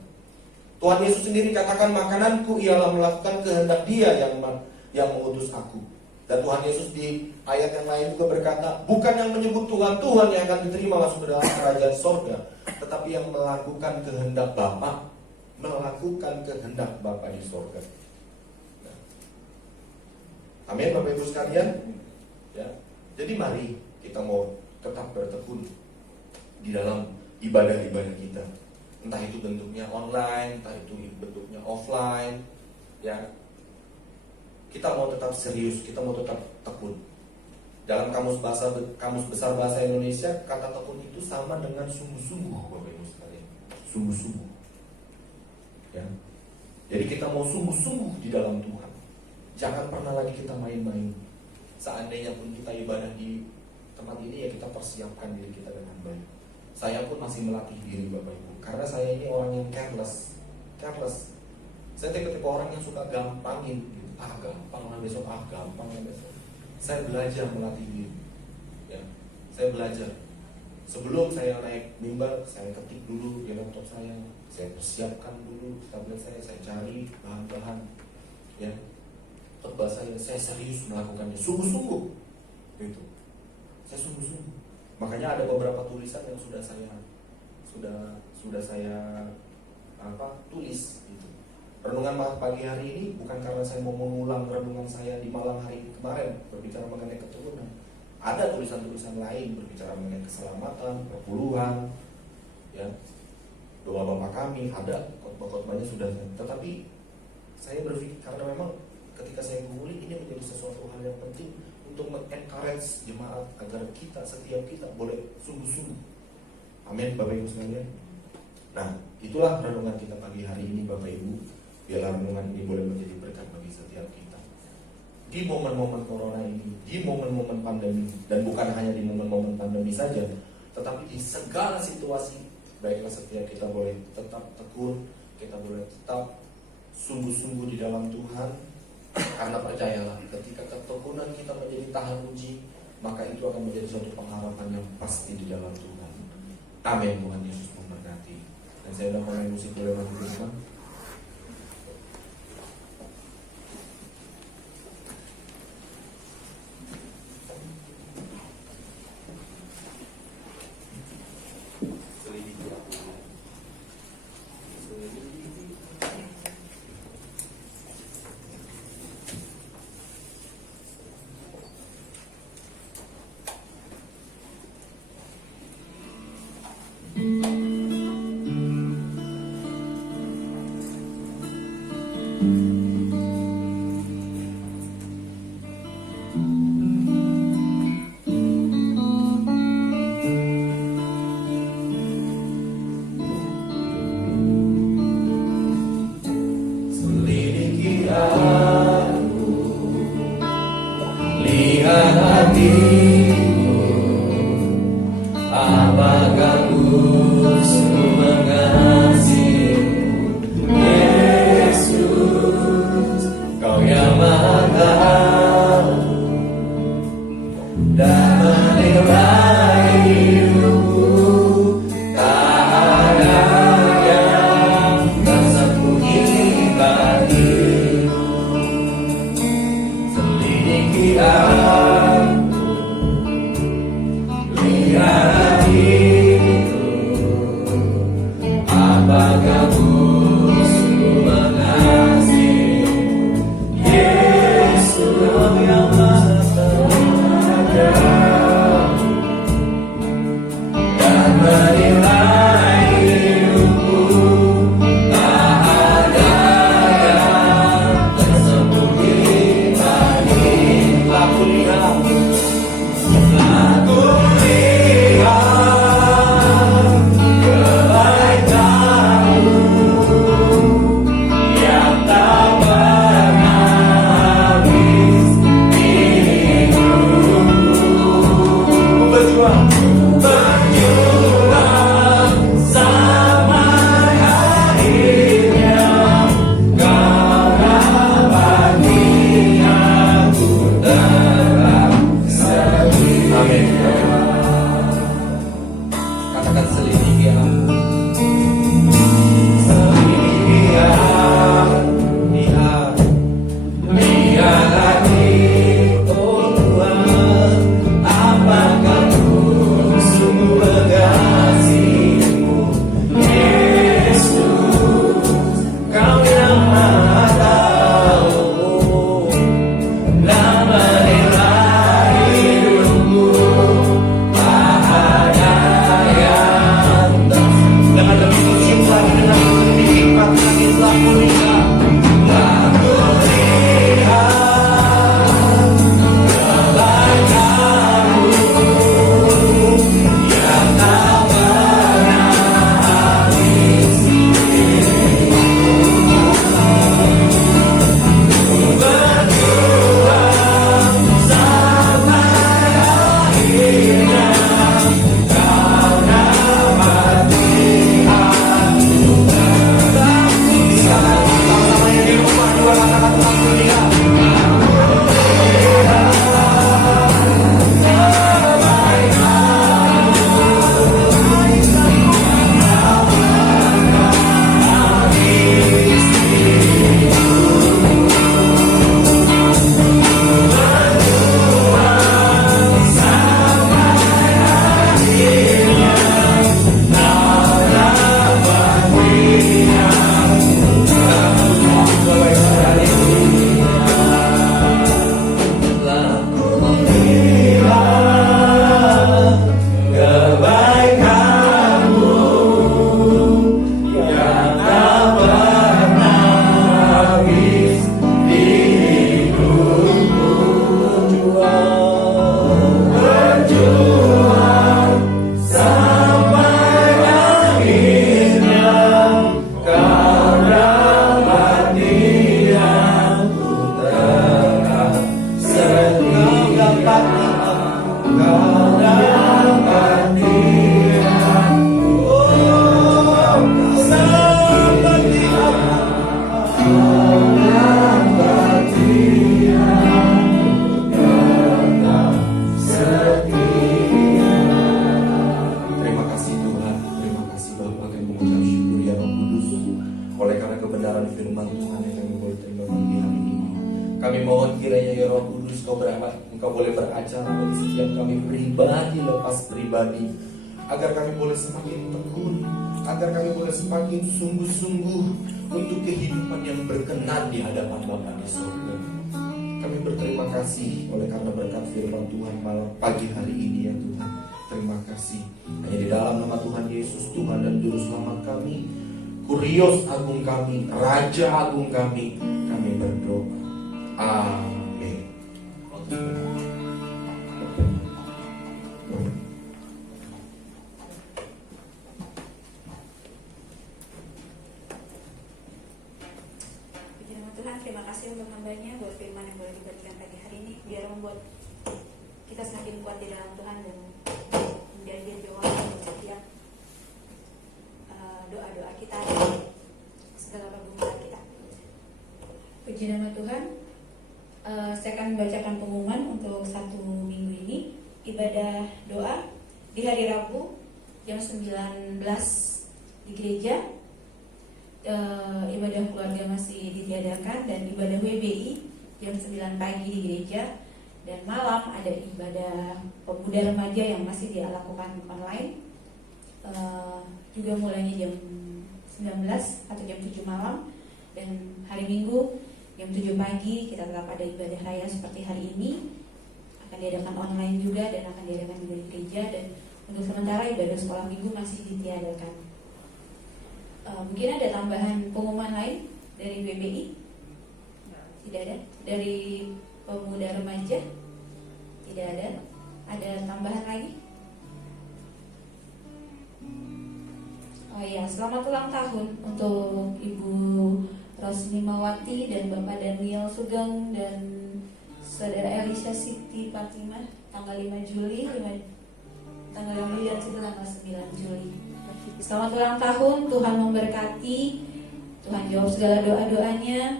Tuhan Yesus sendiri katakan, makananku ialah melakukan kehendak Dia yang mengutus aku. Dan Tuhan Yesus di ayat yang lain juga berkata, bukan yang menyebut Tuhan, Tuhan yang akan diterima masuk ke dalam kerajaan sorga, tetapi yang melakukan kehendak Bapa, melakukan kehendak Bapa di sorga. Nah. Amin Bapak Ibu sekalian. Ya. Jadi mari kita mau tetap bertekun di dalam ibadah-ibadah kita. Entah itu bentuknya online, entah itu bentuknya offline, ya. Kita mau tetap serius, kita mau tetap tekun. Dalam kamus besar bahasa Indonesia, kata tekun itu sama dengan sungguh-sungguh, Bapak Ibu sekalian. Sungguh-sungguh. Ya. Jadi kita mau sungguh-sungguh di dalam Tuhan. Jangan pernah lagi kita main-main. Seandainya pun kita ibadah di tempat ini, ya kita persiapkan diri kita dengan baik. Saya pun masih melatih diri Bapak Ibu, karena saya ini orang yang careless. Saya tipe-tipe orang yang suka gampangin gitu. Gampang lah besok, gampang lah besok. Saya belajar melatih diri. Ya, saya belajar. Sebelum saya naik mimbar, saya ketik dulu di laptop saya persiapkan dulu tablet saya cari bahan-bahan. Ya, khotbah saya serius melakukannya, sungguh-sungguh. Gitu. Saya sungguh-sungguh. Makanya ada beberapa tulisan yang sudah saya tulis gitu. Renungan pagi hari ini bukan karena saya mau mengulang renungan saya di malam hari kemarin berbicara mengenai keturunan. Ada tulisan-tulisan lain berbicara mengenai keselamatan, perpuluhan, ya, doa Bapa Kami, ada khotbah-khotbahnya sudah. Tetapi saya berpikir karena memang ketika saya mengulik ini menjadi sesuatu hal yang penting untuk mengencourage jemaat agar setiap kita boleh sungguh-sungguh. Amin Bapak Ibu sekalian. Nah, itulah renungan kita pagi hari ini Bapak Ibu. Biarlah renungan ini boleh menjadi berkat bagi setiap kita. Di momen-momen corona ini, di momen-momen pandemi, dan bukan hanya di momen-momen pandemi saja, tetapi di segala situasi, baiklah setiap kita boleh tetap tekun, kita boleh tetap sungguh-sungguh di dalam Tuhan. Karena percayalah, ketika ketekunan kita menjadi tahan uji, maka itu akan menjadi suatu pengharapan yang pasti di dalam Tuhan. Amin. Tuhan Yesus memberkati. Dan saya sudah mulai musik boleh maju ke depan. kebenaran firman Tuhan yang kami boleh terima pagi hari ini. Kami mohon kiranya ya Roh Kudus Kau berahmat, Engkau boleh beracara bagi setiap kami pribadi lepas pribadi, agar kami boleh semakin tekun, agar kami boleh semakin sungguh-sungguh untuk kehidupan yang berkenan di hadapan Bapa di surga. Kami berterima kasih oleh karena berkat firman Tuhan malam pagi hari ini ya Tuhan. Terima kasih. Hanya di dalam nama Tuhan Yesus, Tuhan dan Juru Selamat kami, Kurios Agung kami, Raja Agung kami berdoa. Amin. Puji nama Tuhan, terima kasih untuk hambanya buat firman yang boleh dibagikan pagi hari ini, biar membuat kita semakin kuat di dalam Tuhan dan menjadi jawaban untuk setiap doa-doa kita dan segala pergumulan kita. Puji nama Tuhan. Saya akan membacakan pengumuman untuk 1 minggu ini. Ibadah doa di hari Rabu jam 19 di gereja. Ibadah keluarga masih ditiadakan, dan ibadah WBI jam 9 pagi di gereja. Dan malam ada ibadah pemuda remaja yang masih dilakukan online, juga mulainya jam 19 atau jam 7 malam. Dan hari Minggu jam 7 pagi kita tetap ada ibadah raya seperti hari ini, akan diadakan online juga dan akan diadakan juga di gereja. Dan untuk sementara ibadah sekolah minggu masih ditiadakan. Mungkin ada tambahan pengumuman lain dari WBI? Tidak ada. Dari pemuda remaja? Tidak ada. Ada tambahan lagi? Oh iya, selamat ulang tahun untuk Ibu Rosmimawati dan Bapak Daniel Sugeng dan Saudara Elisha Siti Fatimah tanggal 5 Juli tanggal 5 Juli dan tanggal 9 Juli. Selamat ulang tahun, Tuhan memberkati, Tuhan jawab segala doa-doanya,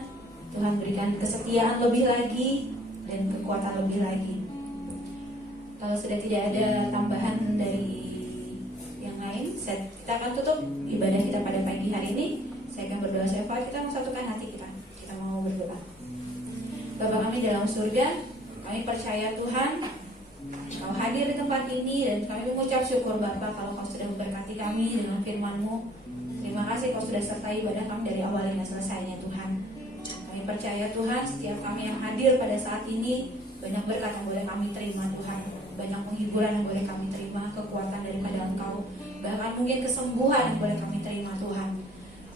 Tuhan berikan kesetiaan lebih lagi dan kekuatan lebih lagi. Kalau sudah tidak ada tambahan dari yang lain, kita akan tutup ibadah kita pada pagi hari ini. Saya akan berdoa syafaat, kita mau satukan hati kita mau berdoa. Bapa kami dalam surga, kami percaya Tuhan Kau hadir di tempat ini, dan kami mengucap syukur Bapa kalau Kau sudah memberkati kami dengan firman-Mu. Terima kasih Kau sudah sertai ibadah kami dari awal hingga selesainya Tuhan. Kami percaya Tuhan, setiap kami yang hadir pada saat ini, banyak berkat yang boleh kami terima Tuhan, banyak penghiburan yang boleh kami terima, kekuatan daripada Engkau, bahkan mungkin kesembuhan yang boleh kami terima Tuhan.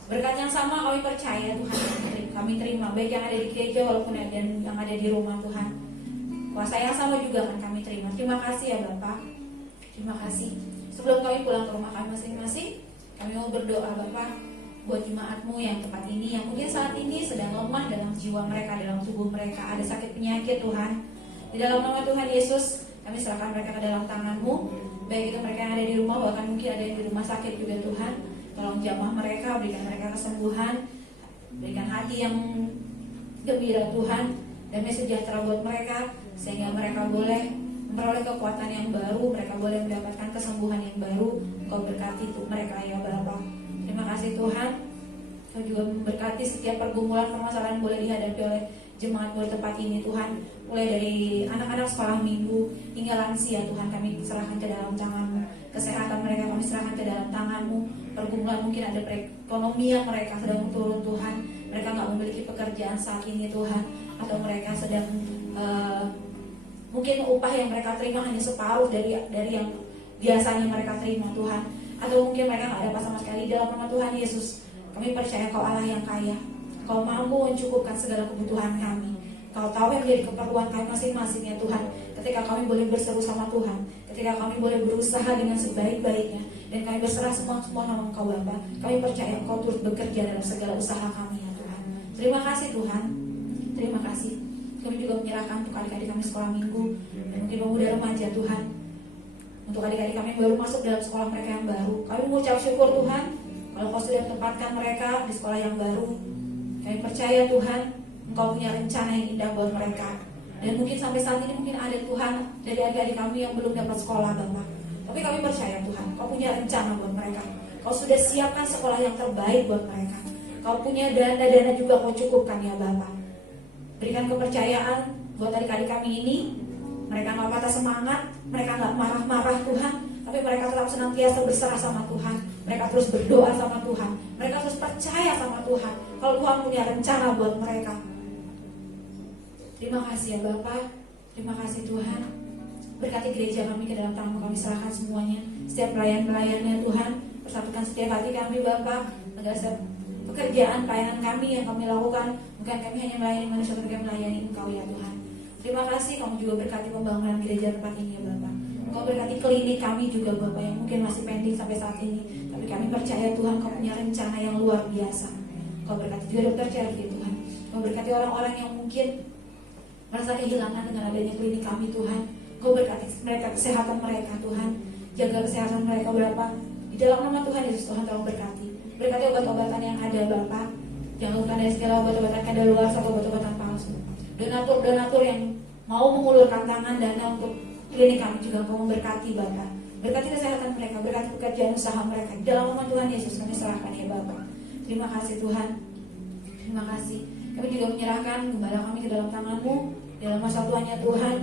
Berkat yang sama kami percaya Tuhan, kami terima, baik yang ada di gereja walaupun yang ada di rumah Tuhan. Kuasa yang sama juga akan kami terima. Terima kasih ya Bapak. Terima kasih. Sebelum kami pulang ke rumah kami masing-masing, kami mau berdoa Bapak buat jemaat-Mu yang tempat ini, yang mungkin saat ini sedang lemah dalam jiwa mereka, dalam tubuh mereka, ada sakit penyakit Tuhan. Di dalam nama Tuhan Yesus, kami serahkan mereka ke dalam tangan-Mu. Baik itu mereka yang ada di rumah, bahkan mungkin ada yang di rumah sakit juga Tuhan. Tolong jamah mereka, berikan mereka kesembuhan, berikan hati yang gembira Tuhan, damai sejahtera buat mereka, sehingga mereka boleh memperoleh kekuatan yang baru, mereka boleh mendapatkan kesembuhan yang baru. Kau berkati itu mereka ya Bapa. Terima kasih Tuhan. Kau juga memberkati setiap pergumulan permasalahan boleh dihadapi oleh jemaat di tempat ini Tuhan. Mulai dari anak-anak sekolah minggu hingga lansia Tuhan, kami serahkan ke dalam tangan-Mu. Kesehatan mereka kami serahkan ke dalam tangan-Mu. Pergumulan mungkin ada perekonomian mereka sedang turun Tuhan. Mereka nggak memiliki pekerjaan saat ini Tuhan, atau mereka sedang mungkin upah yang mereka terima hanya separuh dari yang biasanya mereka terima Tuhan, atau mungkin mereka nggak dapat sama sekali. Dalam nama Tuhan Yesus, kami percaya Kau Allah yang kaya, Kau mampu mencukupkan segala kebutuhan kami. Kau tahu yang menjadi keperluan kami masing-masing ya Tuhan. Ketika kami boleh berseru sama Tuhan, ketika kami boleh berusaha dengan sebaik-baiknya, dan kami berserah semua nama Engkau Bapa, kami percaya Engkau turut bekerja dalam segala usaha kami ya Tuhan. Terima kasih Tuhan. Terima kasih. Kami juga menyerahkan untuk adik-adik kami sekolah minggu, dan mungkin pemuda remaja Tuhan, untuk adik-adik kami yang baru masuk dalam sekolah mereka yang baru. Kami mengucap syukur Tuhan kalau Kau sudah tempatkan mereka di sekolah yang baru. Kami percaya Tuhan, Engkau punya rencana yang indah buat mereka. Dan mungkin sampai saat ini mungkin ada Tuhan dari adik-adik kami yang belum dapat sekolah Bapak. Tapi kami percaya Tuhan, Kau punya rencana buat mereka. Kau sudah siapkan sekolah yang terbaik buat mereka. Kau punya dana juga Kau cukupkan ya Bapa. Berikan kepercayaan buat adik-adik kami ini. Mereka gak patah semangat, mereka gak marah-marah Tuhan, tapi mereka tetap senantiasa berserah sama Tuhan. Mereka terus berdoa sama Tuhan, mereka terus percaya sama Tuhan kalau Tuhan punya rencana buat mereka. Terima kasih ya Bapa, terima kasih Tuhan. Berkati gereja kami ke dalam tangan kami serahkan semuanya. Setiap pelayan-pelayannya Tuhan, persatukan setiap hati kami Bapa. Agar setiap pekerjaan pelayanan kami yang kami lakukan, bukan kami hanya melayani manusia, tapi kami melayani Engkau ya Tuhan. Terima kasih kamu juga berkati pembangunan gereja tempat ini ya Bapak. Kau berkati klinik kami juga Bapak yang mungkin masih pending sampai saat ini. Tapi kami percaya Tuhan Kau punya rencana yang luar biasa. Kau berkati juga dokter Cherry Tuhan. Kau berkati orang-orang yang mungkin merasa kehilangan dengan adanya klinik kami Tuhan. Kau berkati mereka, kesehatan mereka Tuhan. Jaga kesehatan mereka Bapak. Di dalam nama Tuhan Yesus Tuhan tolong berkati. Berkati obat-obatan yang ada Bapak. Jangan dari segala obat-obatan kadaluarsa atau obat-obatan palsu. Donatur yang mau mengulurkan tangan dana untuk klinik kami juga Kau memberkati Bapak. Berkati kesehatan mereka, berkati pekerjaan usaha mereka. Di dalam nama Tuhan Yesus kami serahkan ya Bapak. Terima kasih Tuhan. Terima kasih. Kami juga menyerahkan gembala kami ke dalam tangan-Mu. Dalam masa tuannya Tuhan,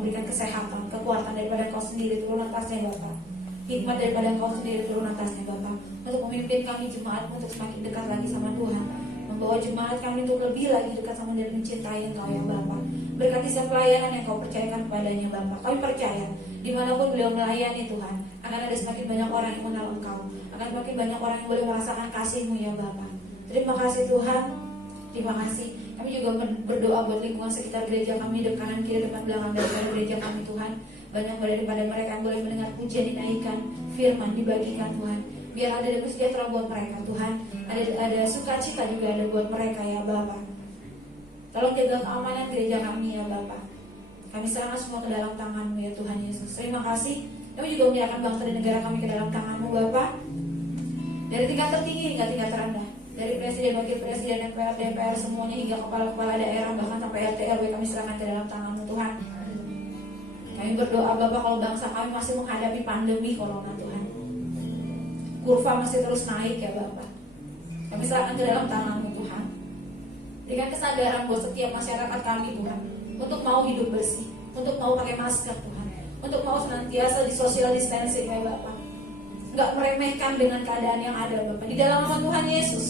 berikan kesehatan, kekuatan daripada Kau sendiri turun atasnya Bapak. Hikmat daripada Kau sendiri turun atasnya Bapak. Untuk memimpin kami jemaat untuk semakin dekat lagi sama Tuhan. Membawa jemaat kami untuk lebih lagi dekat sama dan mencintai Engkau ya Bapa. Berkati setiap pelayanan yang Kau percayakan kepadanya Bapa. Kami percaya dimanapun beliau melayani Tuhan, akan ada semakin banyak orang yang mengenal Engkau, akan semakin banyak orang yang boleh merasakan kasih-Mu ya Bapa. Terima kasih Tuhan. Terima kasih. Kami juga berdoa buat lingkungan sekitar gereja kami, kanan kiri depan belakang daripada gereja kami Tuhan. Banyak daripada mereka yang boleh mendengar pujian dinaikkan, firman dibagikan Tuhan. Biar ada damai sejahtera buat mereka Tuhan. Ada sukacita juga ada buat mereka ya Bapa. Tolong jaga keamanan gereja kami ya Bapa. Kami serahkan semua ke dalam tangan-Mu ya Tuhan Yesus. Terima kasih. Kami juga menyerahkan bangsa dan negara kami ke dalam tangan-Mu Bapa. Dari tingkat tertinggi hingga tingkat terendah, dari presiden, wakil presiden, DPR semuanya hingga kepala-kepala daerah bahkan sampai RT RW kami serahkan ke dalam tangan-Mu Tuhan. Kami berdoa Bapak kalau bangsa kami masih menghadapi pandemi corona Tuhan. Kurva masih terus naik ya Bapak. Kami serahkan ke dalam tangan-Mu Tuhan. Dengan kesadaran buat setiap masyarakat kami Tuhan, untuk mau hidup bersih, untuk mau pakai masker Tuhan, untuk mau senantiasa di social distancing ya Bapak. Enggak meremehkan dengan keadaan yang ada Bapak. Di dalam nama Tuhan Yesus,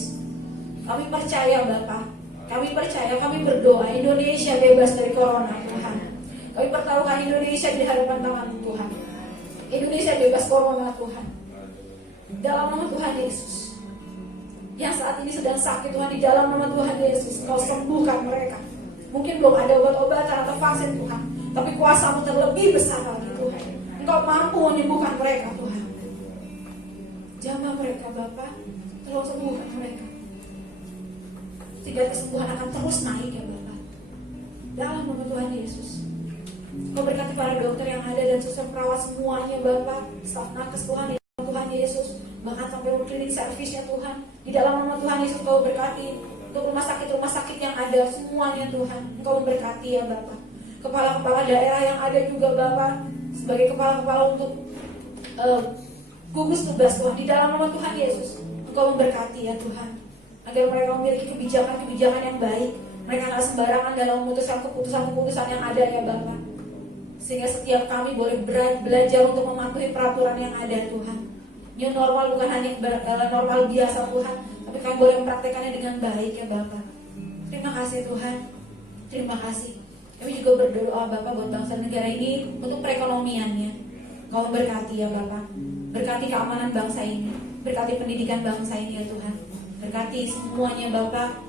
kami percaya Bapak. Kami percaya, kami berdoa Indonesia bebas dari corona Tuhan. Kami pertaruhkan Indonesia di hadapan tangan-Mu Tuhan. Indonesia bebas corona Tuhan. Dalam nama Tuhan Yesus, yang saat ini sedang sakit Tuhan, di dalam nama Tuhan Yesus Kau sembuhkan mereka. Mungkin belum ada obat-obatan atau vaksin Tuhan, tapi kuasa-Mu terlebih besar lagi Tuhan. Engkau mampu menyembuhkan mereka Tuhan. Jamah mereka Bapa, tolong sembuhkan mereka, sehingga kesembuhan akan terus naik ya Bapa. Dalam nama Tuhan Yesus, Kau berkati para dokter yang ada dan suster perawat semuanya Bapa, staf nakes Tuhan, Tuhan Yesus, bahkan sampai klinik servisnya Tuhan. Di dalam nama Tuhan Yesus Kau berkati untuk rumah sakit yang ada semuanya Tuhan. Engkau memberkati ya Bapak. Kepala-kepala daerah yang ada juga Bapak, sebagai kepala-kepala untuk gugus tugas Tuhan. Di dalam nama Tuhan Yesus Engkau memberkati ya Tuhan, agar mereka memiliki kebijakan-kebijakan yang baik. Mereka tidak sembarangan dalam memutuskan keputusan-keputusan yang ada ya Bapak. Sehingga setiap kami boleh belajar untuk mematuhi peraturan yang ada Tuhan. New normal bukan hanya normal biasa Tuhan, tapi kami boleh mempraktekannya dengan baik ya Bapak. Terima kasih Tuhan. Terima kasih. Kami juga berdoa Bapak buat bangsa negara ini untuk perekonomiannya. Kau berkati ya Bapak. Berkati keamanan bangsa ini, berkati pendidikan bangsa ini ya Tuhan. Berkati semuanya Bapak,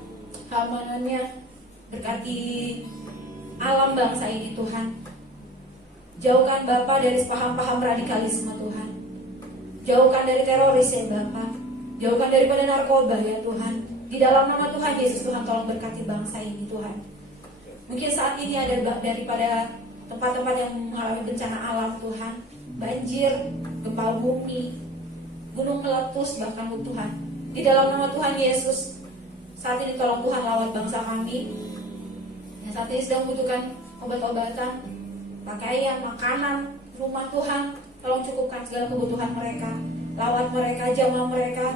keamanannya, berkati alam bangsa ini Tuhan. Jauhkan Bapak dari paham-paham radikalisme Tuhan. Jauhkan dari teroris ya Bapak. Jauhkan daripada narkoba ya Tuhan. Di dalam nama Tuhan Yesus Tuhan tolong berkati bangsa ini Tuhan. Mungkin saat ini ada daripada tempat-tempat yang mengalami bencana alam Tuhan, banjir, gempa bumi, gunung meletus bahkan Tuhan. Di dalam nama Tuhan Yesus, saat ini tolong Tuhan lawat bangsa kami yang saat ini sedang membutuhkan obat-obatan, pakaian, makanan, rumah Tuhan. Tolong cukupkan segala kebutuhan mereka. Lawat mereka, jamah mereka.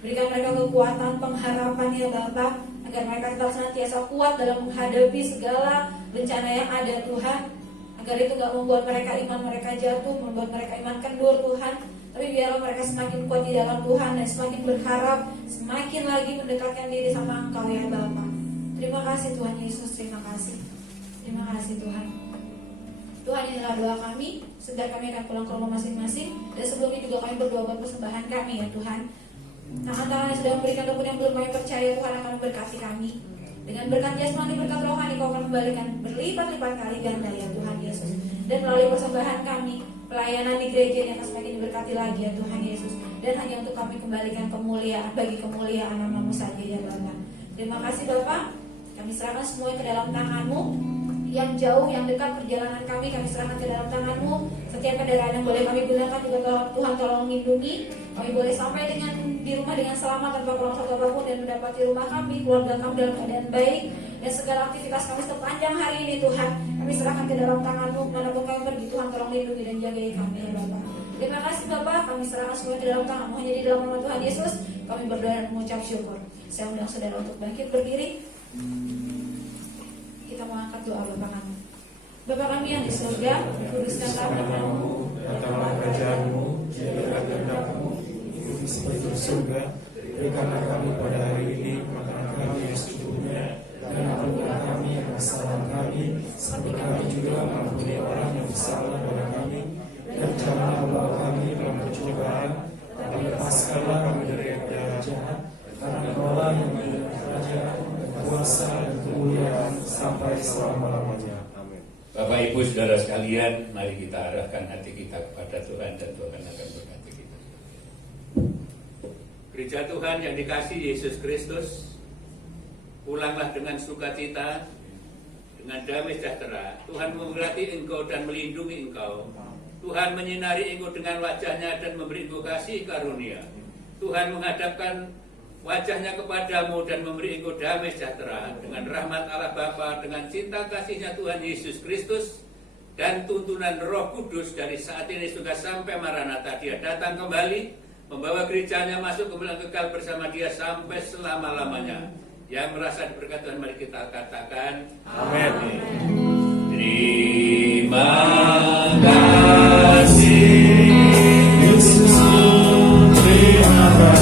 Berikan mereka kekuatan, pengharapan ya Bapak, agar mereka tetap senantiasa kuat dalam menghadapi segala bencana yang ada Tuhan. Agar itu gak membuat mereka iman mereka jatuh, membuat mereka iman kendur Tuhan. Tapi biarlah mereka semakin kuat di dalam Tuhan dan semakin berharap, semakin lagi mendekatkan diri sama Engkau ya Bapak. Terima kasih Tuhan Yesus, terima kasih. Terima kasih Tuhan. Tuhan, inilah doa kami. Sebentar kami akan pulang ke rumah masing-masing. Dan sebelumnya juga kami berdoa buat persembahan kami ya Tuhan. Tangan-tangan yang sudah memberikan ataupun yang belum kami percaya, Tuhan akan memberkati kami. Dengan berkat jasmani, berkat rohani, Kau akan kembalikan berlipat-lipat kali ganda ya Tuhan Yesus. Dan melalui persembahan kami, pelayanan di gereja ini akan semakin diberkati lagi ya Tuhan Yesus. Dan hanya untuk kami kembalikan kemuliaan, bagi kemuliaan nama-Mu saja ya Bapa. Terima kasih Bapak. Kami serahkan semuanya ke dalam tangan-Mu. Yang jauh, yang dekat perjalanan kami serahkan ke dalam tangan-Mu. Setiap kendaraan yang boleh kami gunakan juga Tuhan tolong lindungi. Kami boleh sampai di rumah dengan selamat tanpa kurang satu apapun, dan mendapati rumah kami, keluarga kami dalam keadaan baik. Dan segala aktivitas kami sepanjang hari ini Tuhan, kami serahkan ke dalam tangan-Mu. Manapun kami pergi, Tuhan tolong lindungi dan jagai kami ya Bapak. Terima kasih Bapak, kami serahkan semua ke dalam tangan-Mu. Hanya di dalam nama Tuhan Yesus kami berdoa dan mengucap syukur. Saya undang saudara untuk bangkit berdiri. Kita mau angkat doa Bapak kami. Bapak kami yang di surga, kuduskan nama-Mu, datanglah kerajaan-Mu, jadilah kehendak-Mu, di seperti di surga. Berikanlah kami pada hari ini makanan kami yang secukupnya, dan ampunilah kami yang kesalahan kami, seperti kami juga mengampuni orang yang bersalah pada kami. Dan janganlah membawa kami dalam pencobaan, tapi lepaskanlah kami dari yang jahat, karena Kaulah yang mempunyai kerajaan, kuasa dan kemuliaan sampai selama-lamanya. Amin. Bapak Ibu Saudara sekalian, mari kita arahkan hati kita kepada Tuhan dan Tuhan akan berkati kita. Gereja Tuhan yang dikasihi Yesus Kristus, pulanglah dengan sukacita, dengan damai sejahtera. Tuhan memberkati engkau dan melindungi engkau. Tuhan menyinari engkau dengan wajahnya dan memberi engkau kasih karunia. Tuhan menghadapkan wajahnya kepadamu dan memberi engkau damai sejahtera. Dengan rahmat Allah Bapa, dengan cinta kasihnya Tuhan Yesus Kristus, dan tuntunan Roh Kudus dari saat ini sudah sampai Maranatha, Dia datang kembali, membawa gerejanya masuk kemuliaan kekal bersama Dia sampai selama-lamanya. Yang merasa diberkati Tuhan, mari kita katakan amin. Terima kasih Yesus, terima kasih.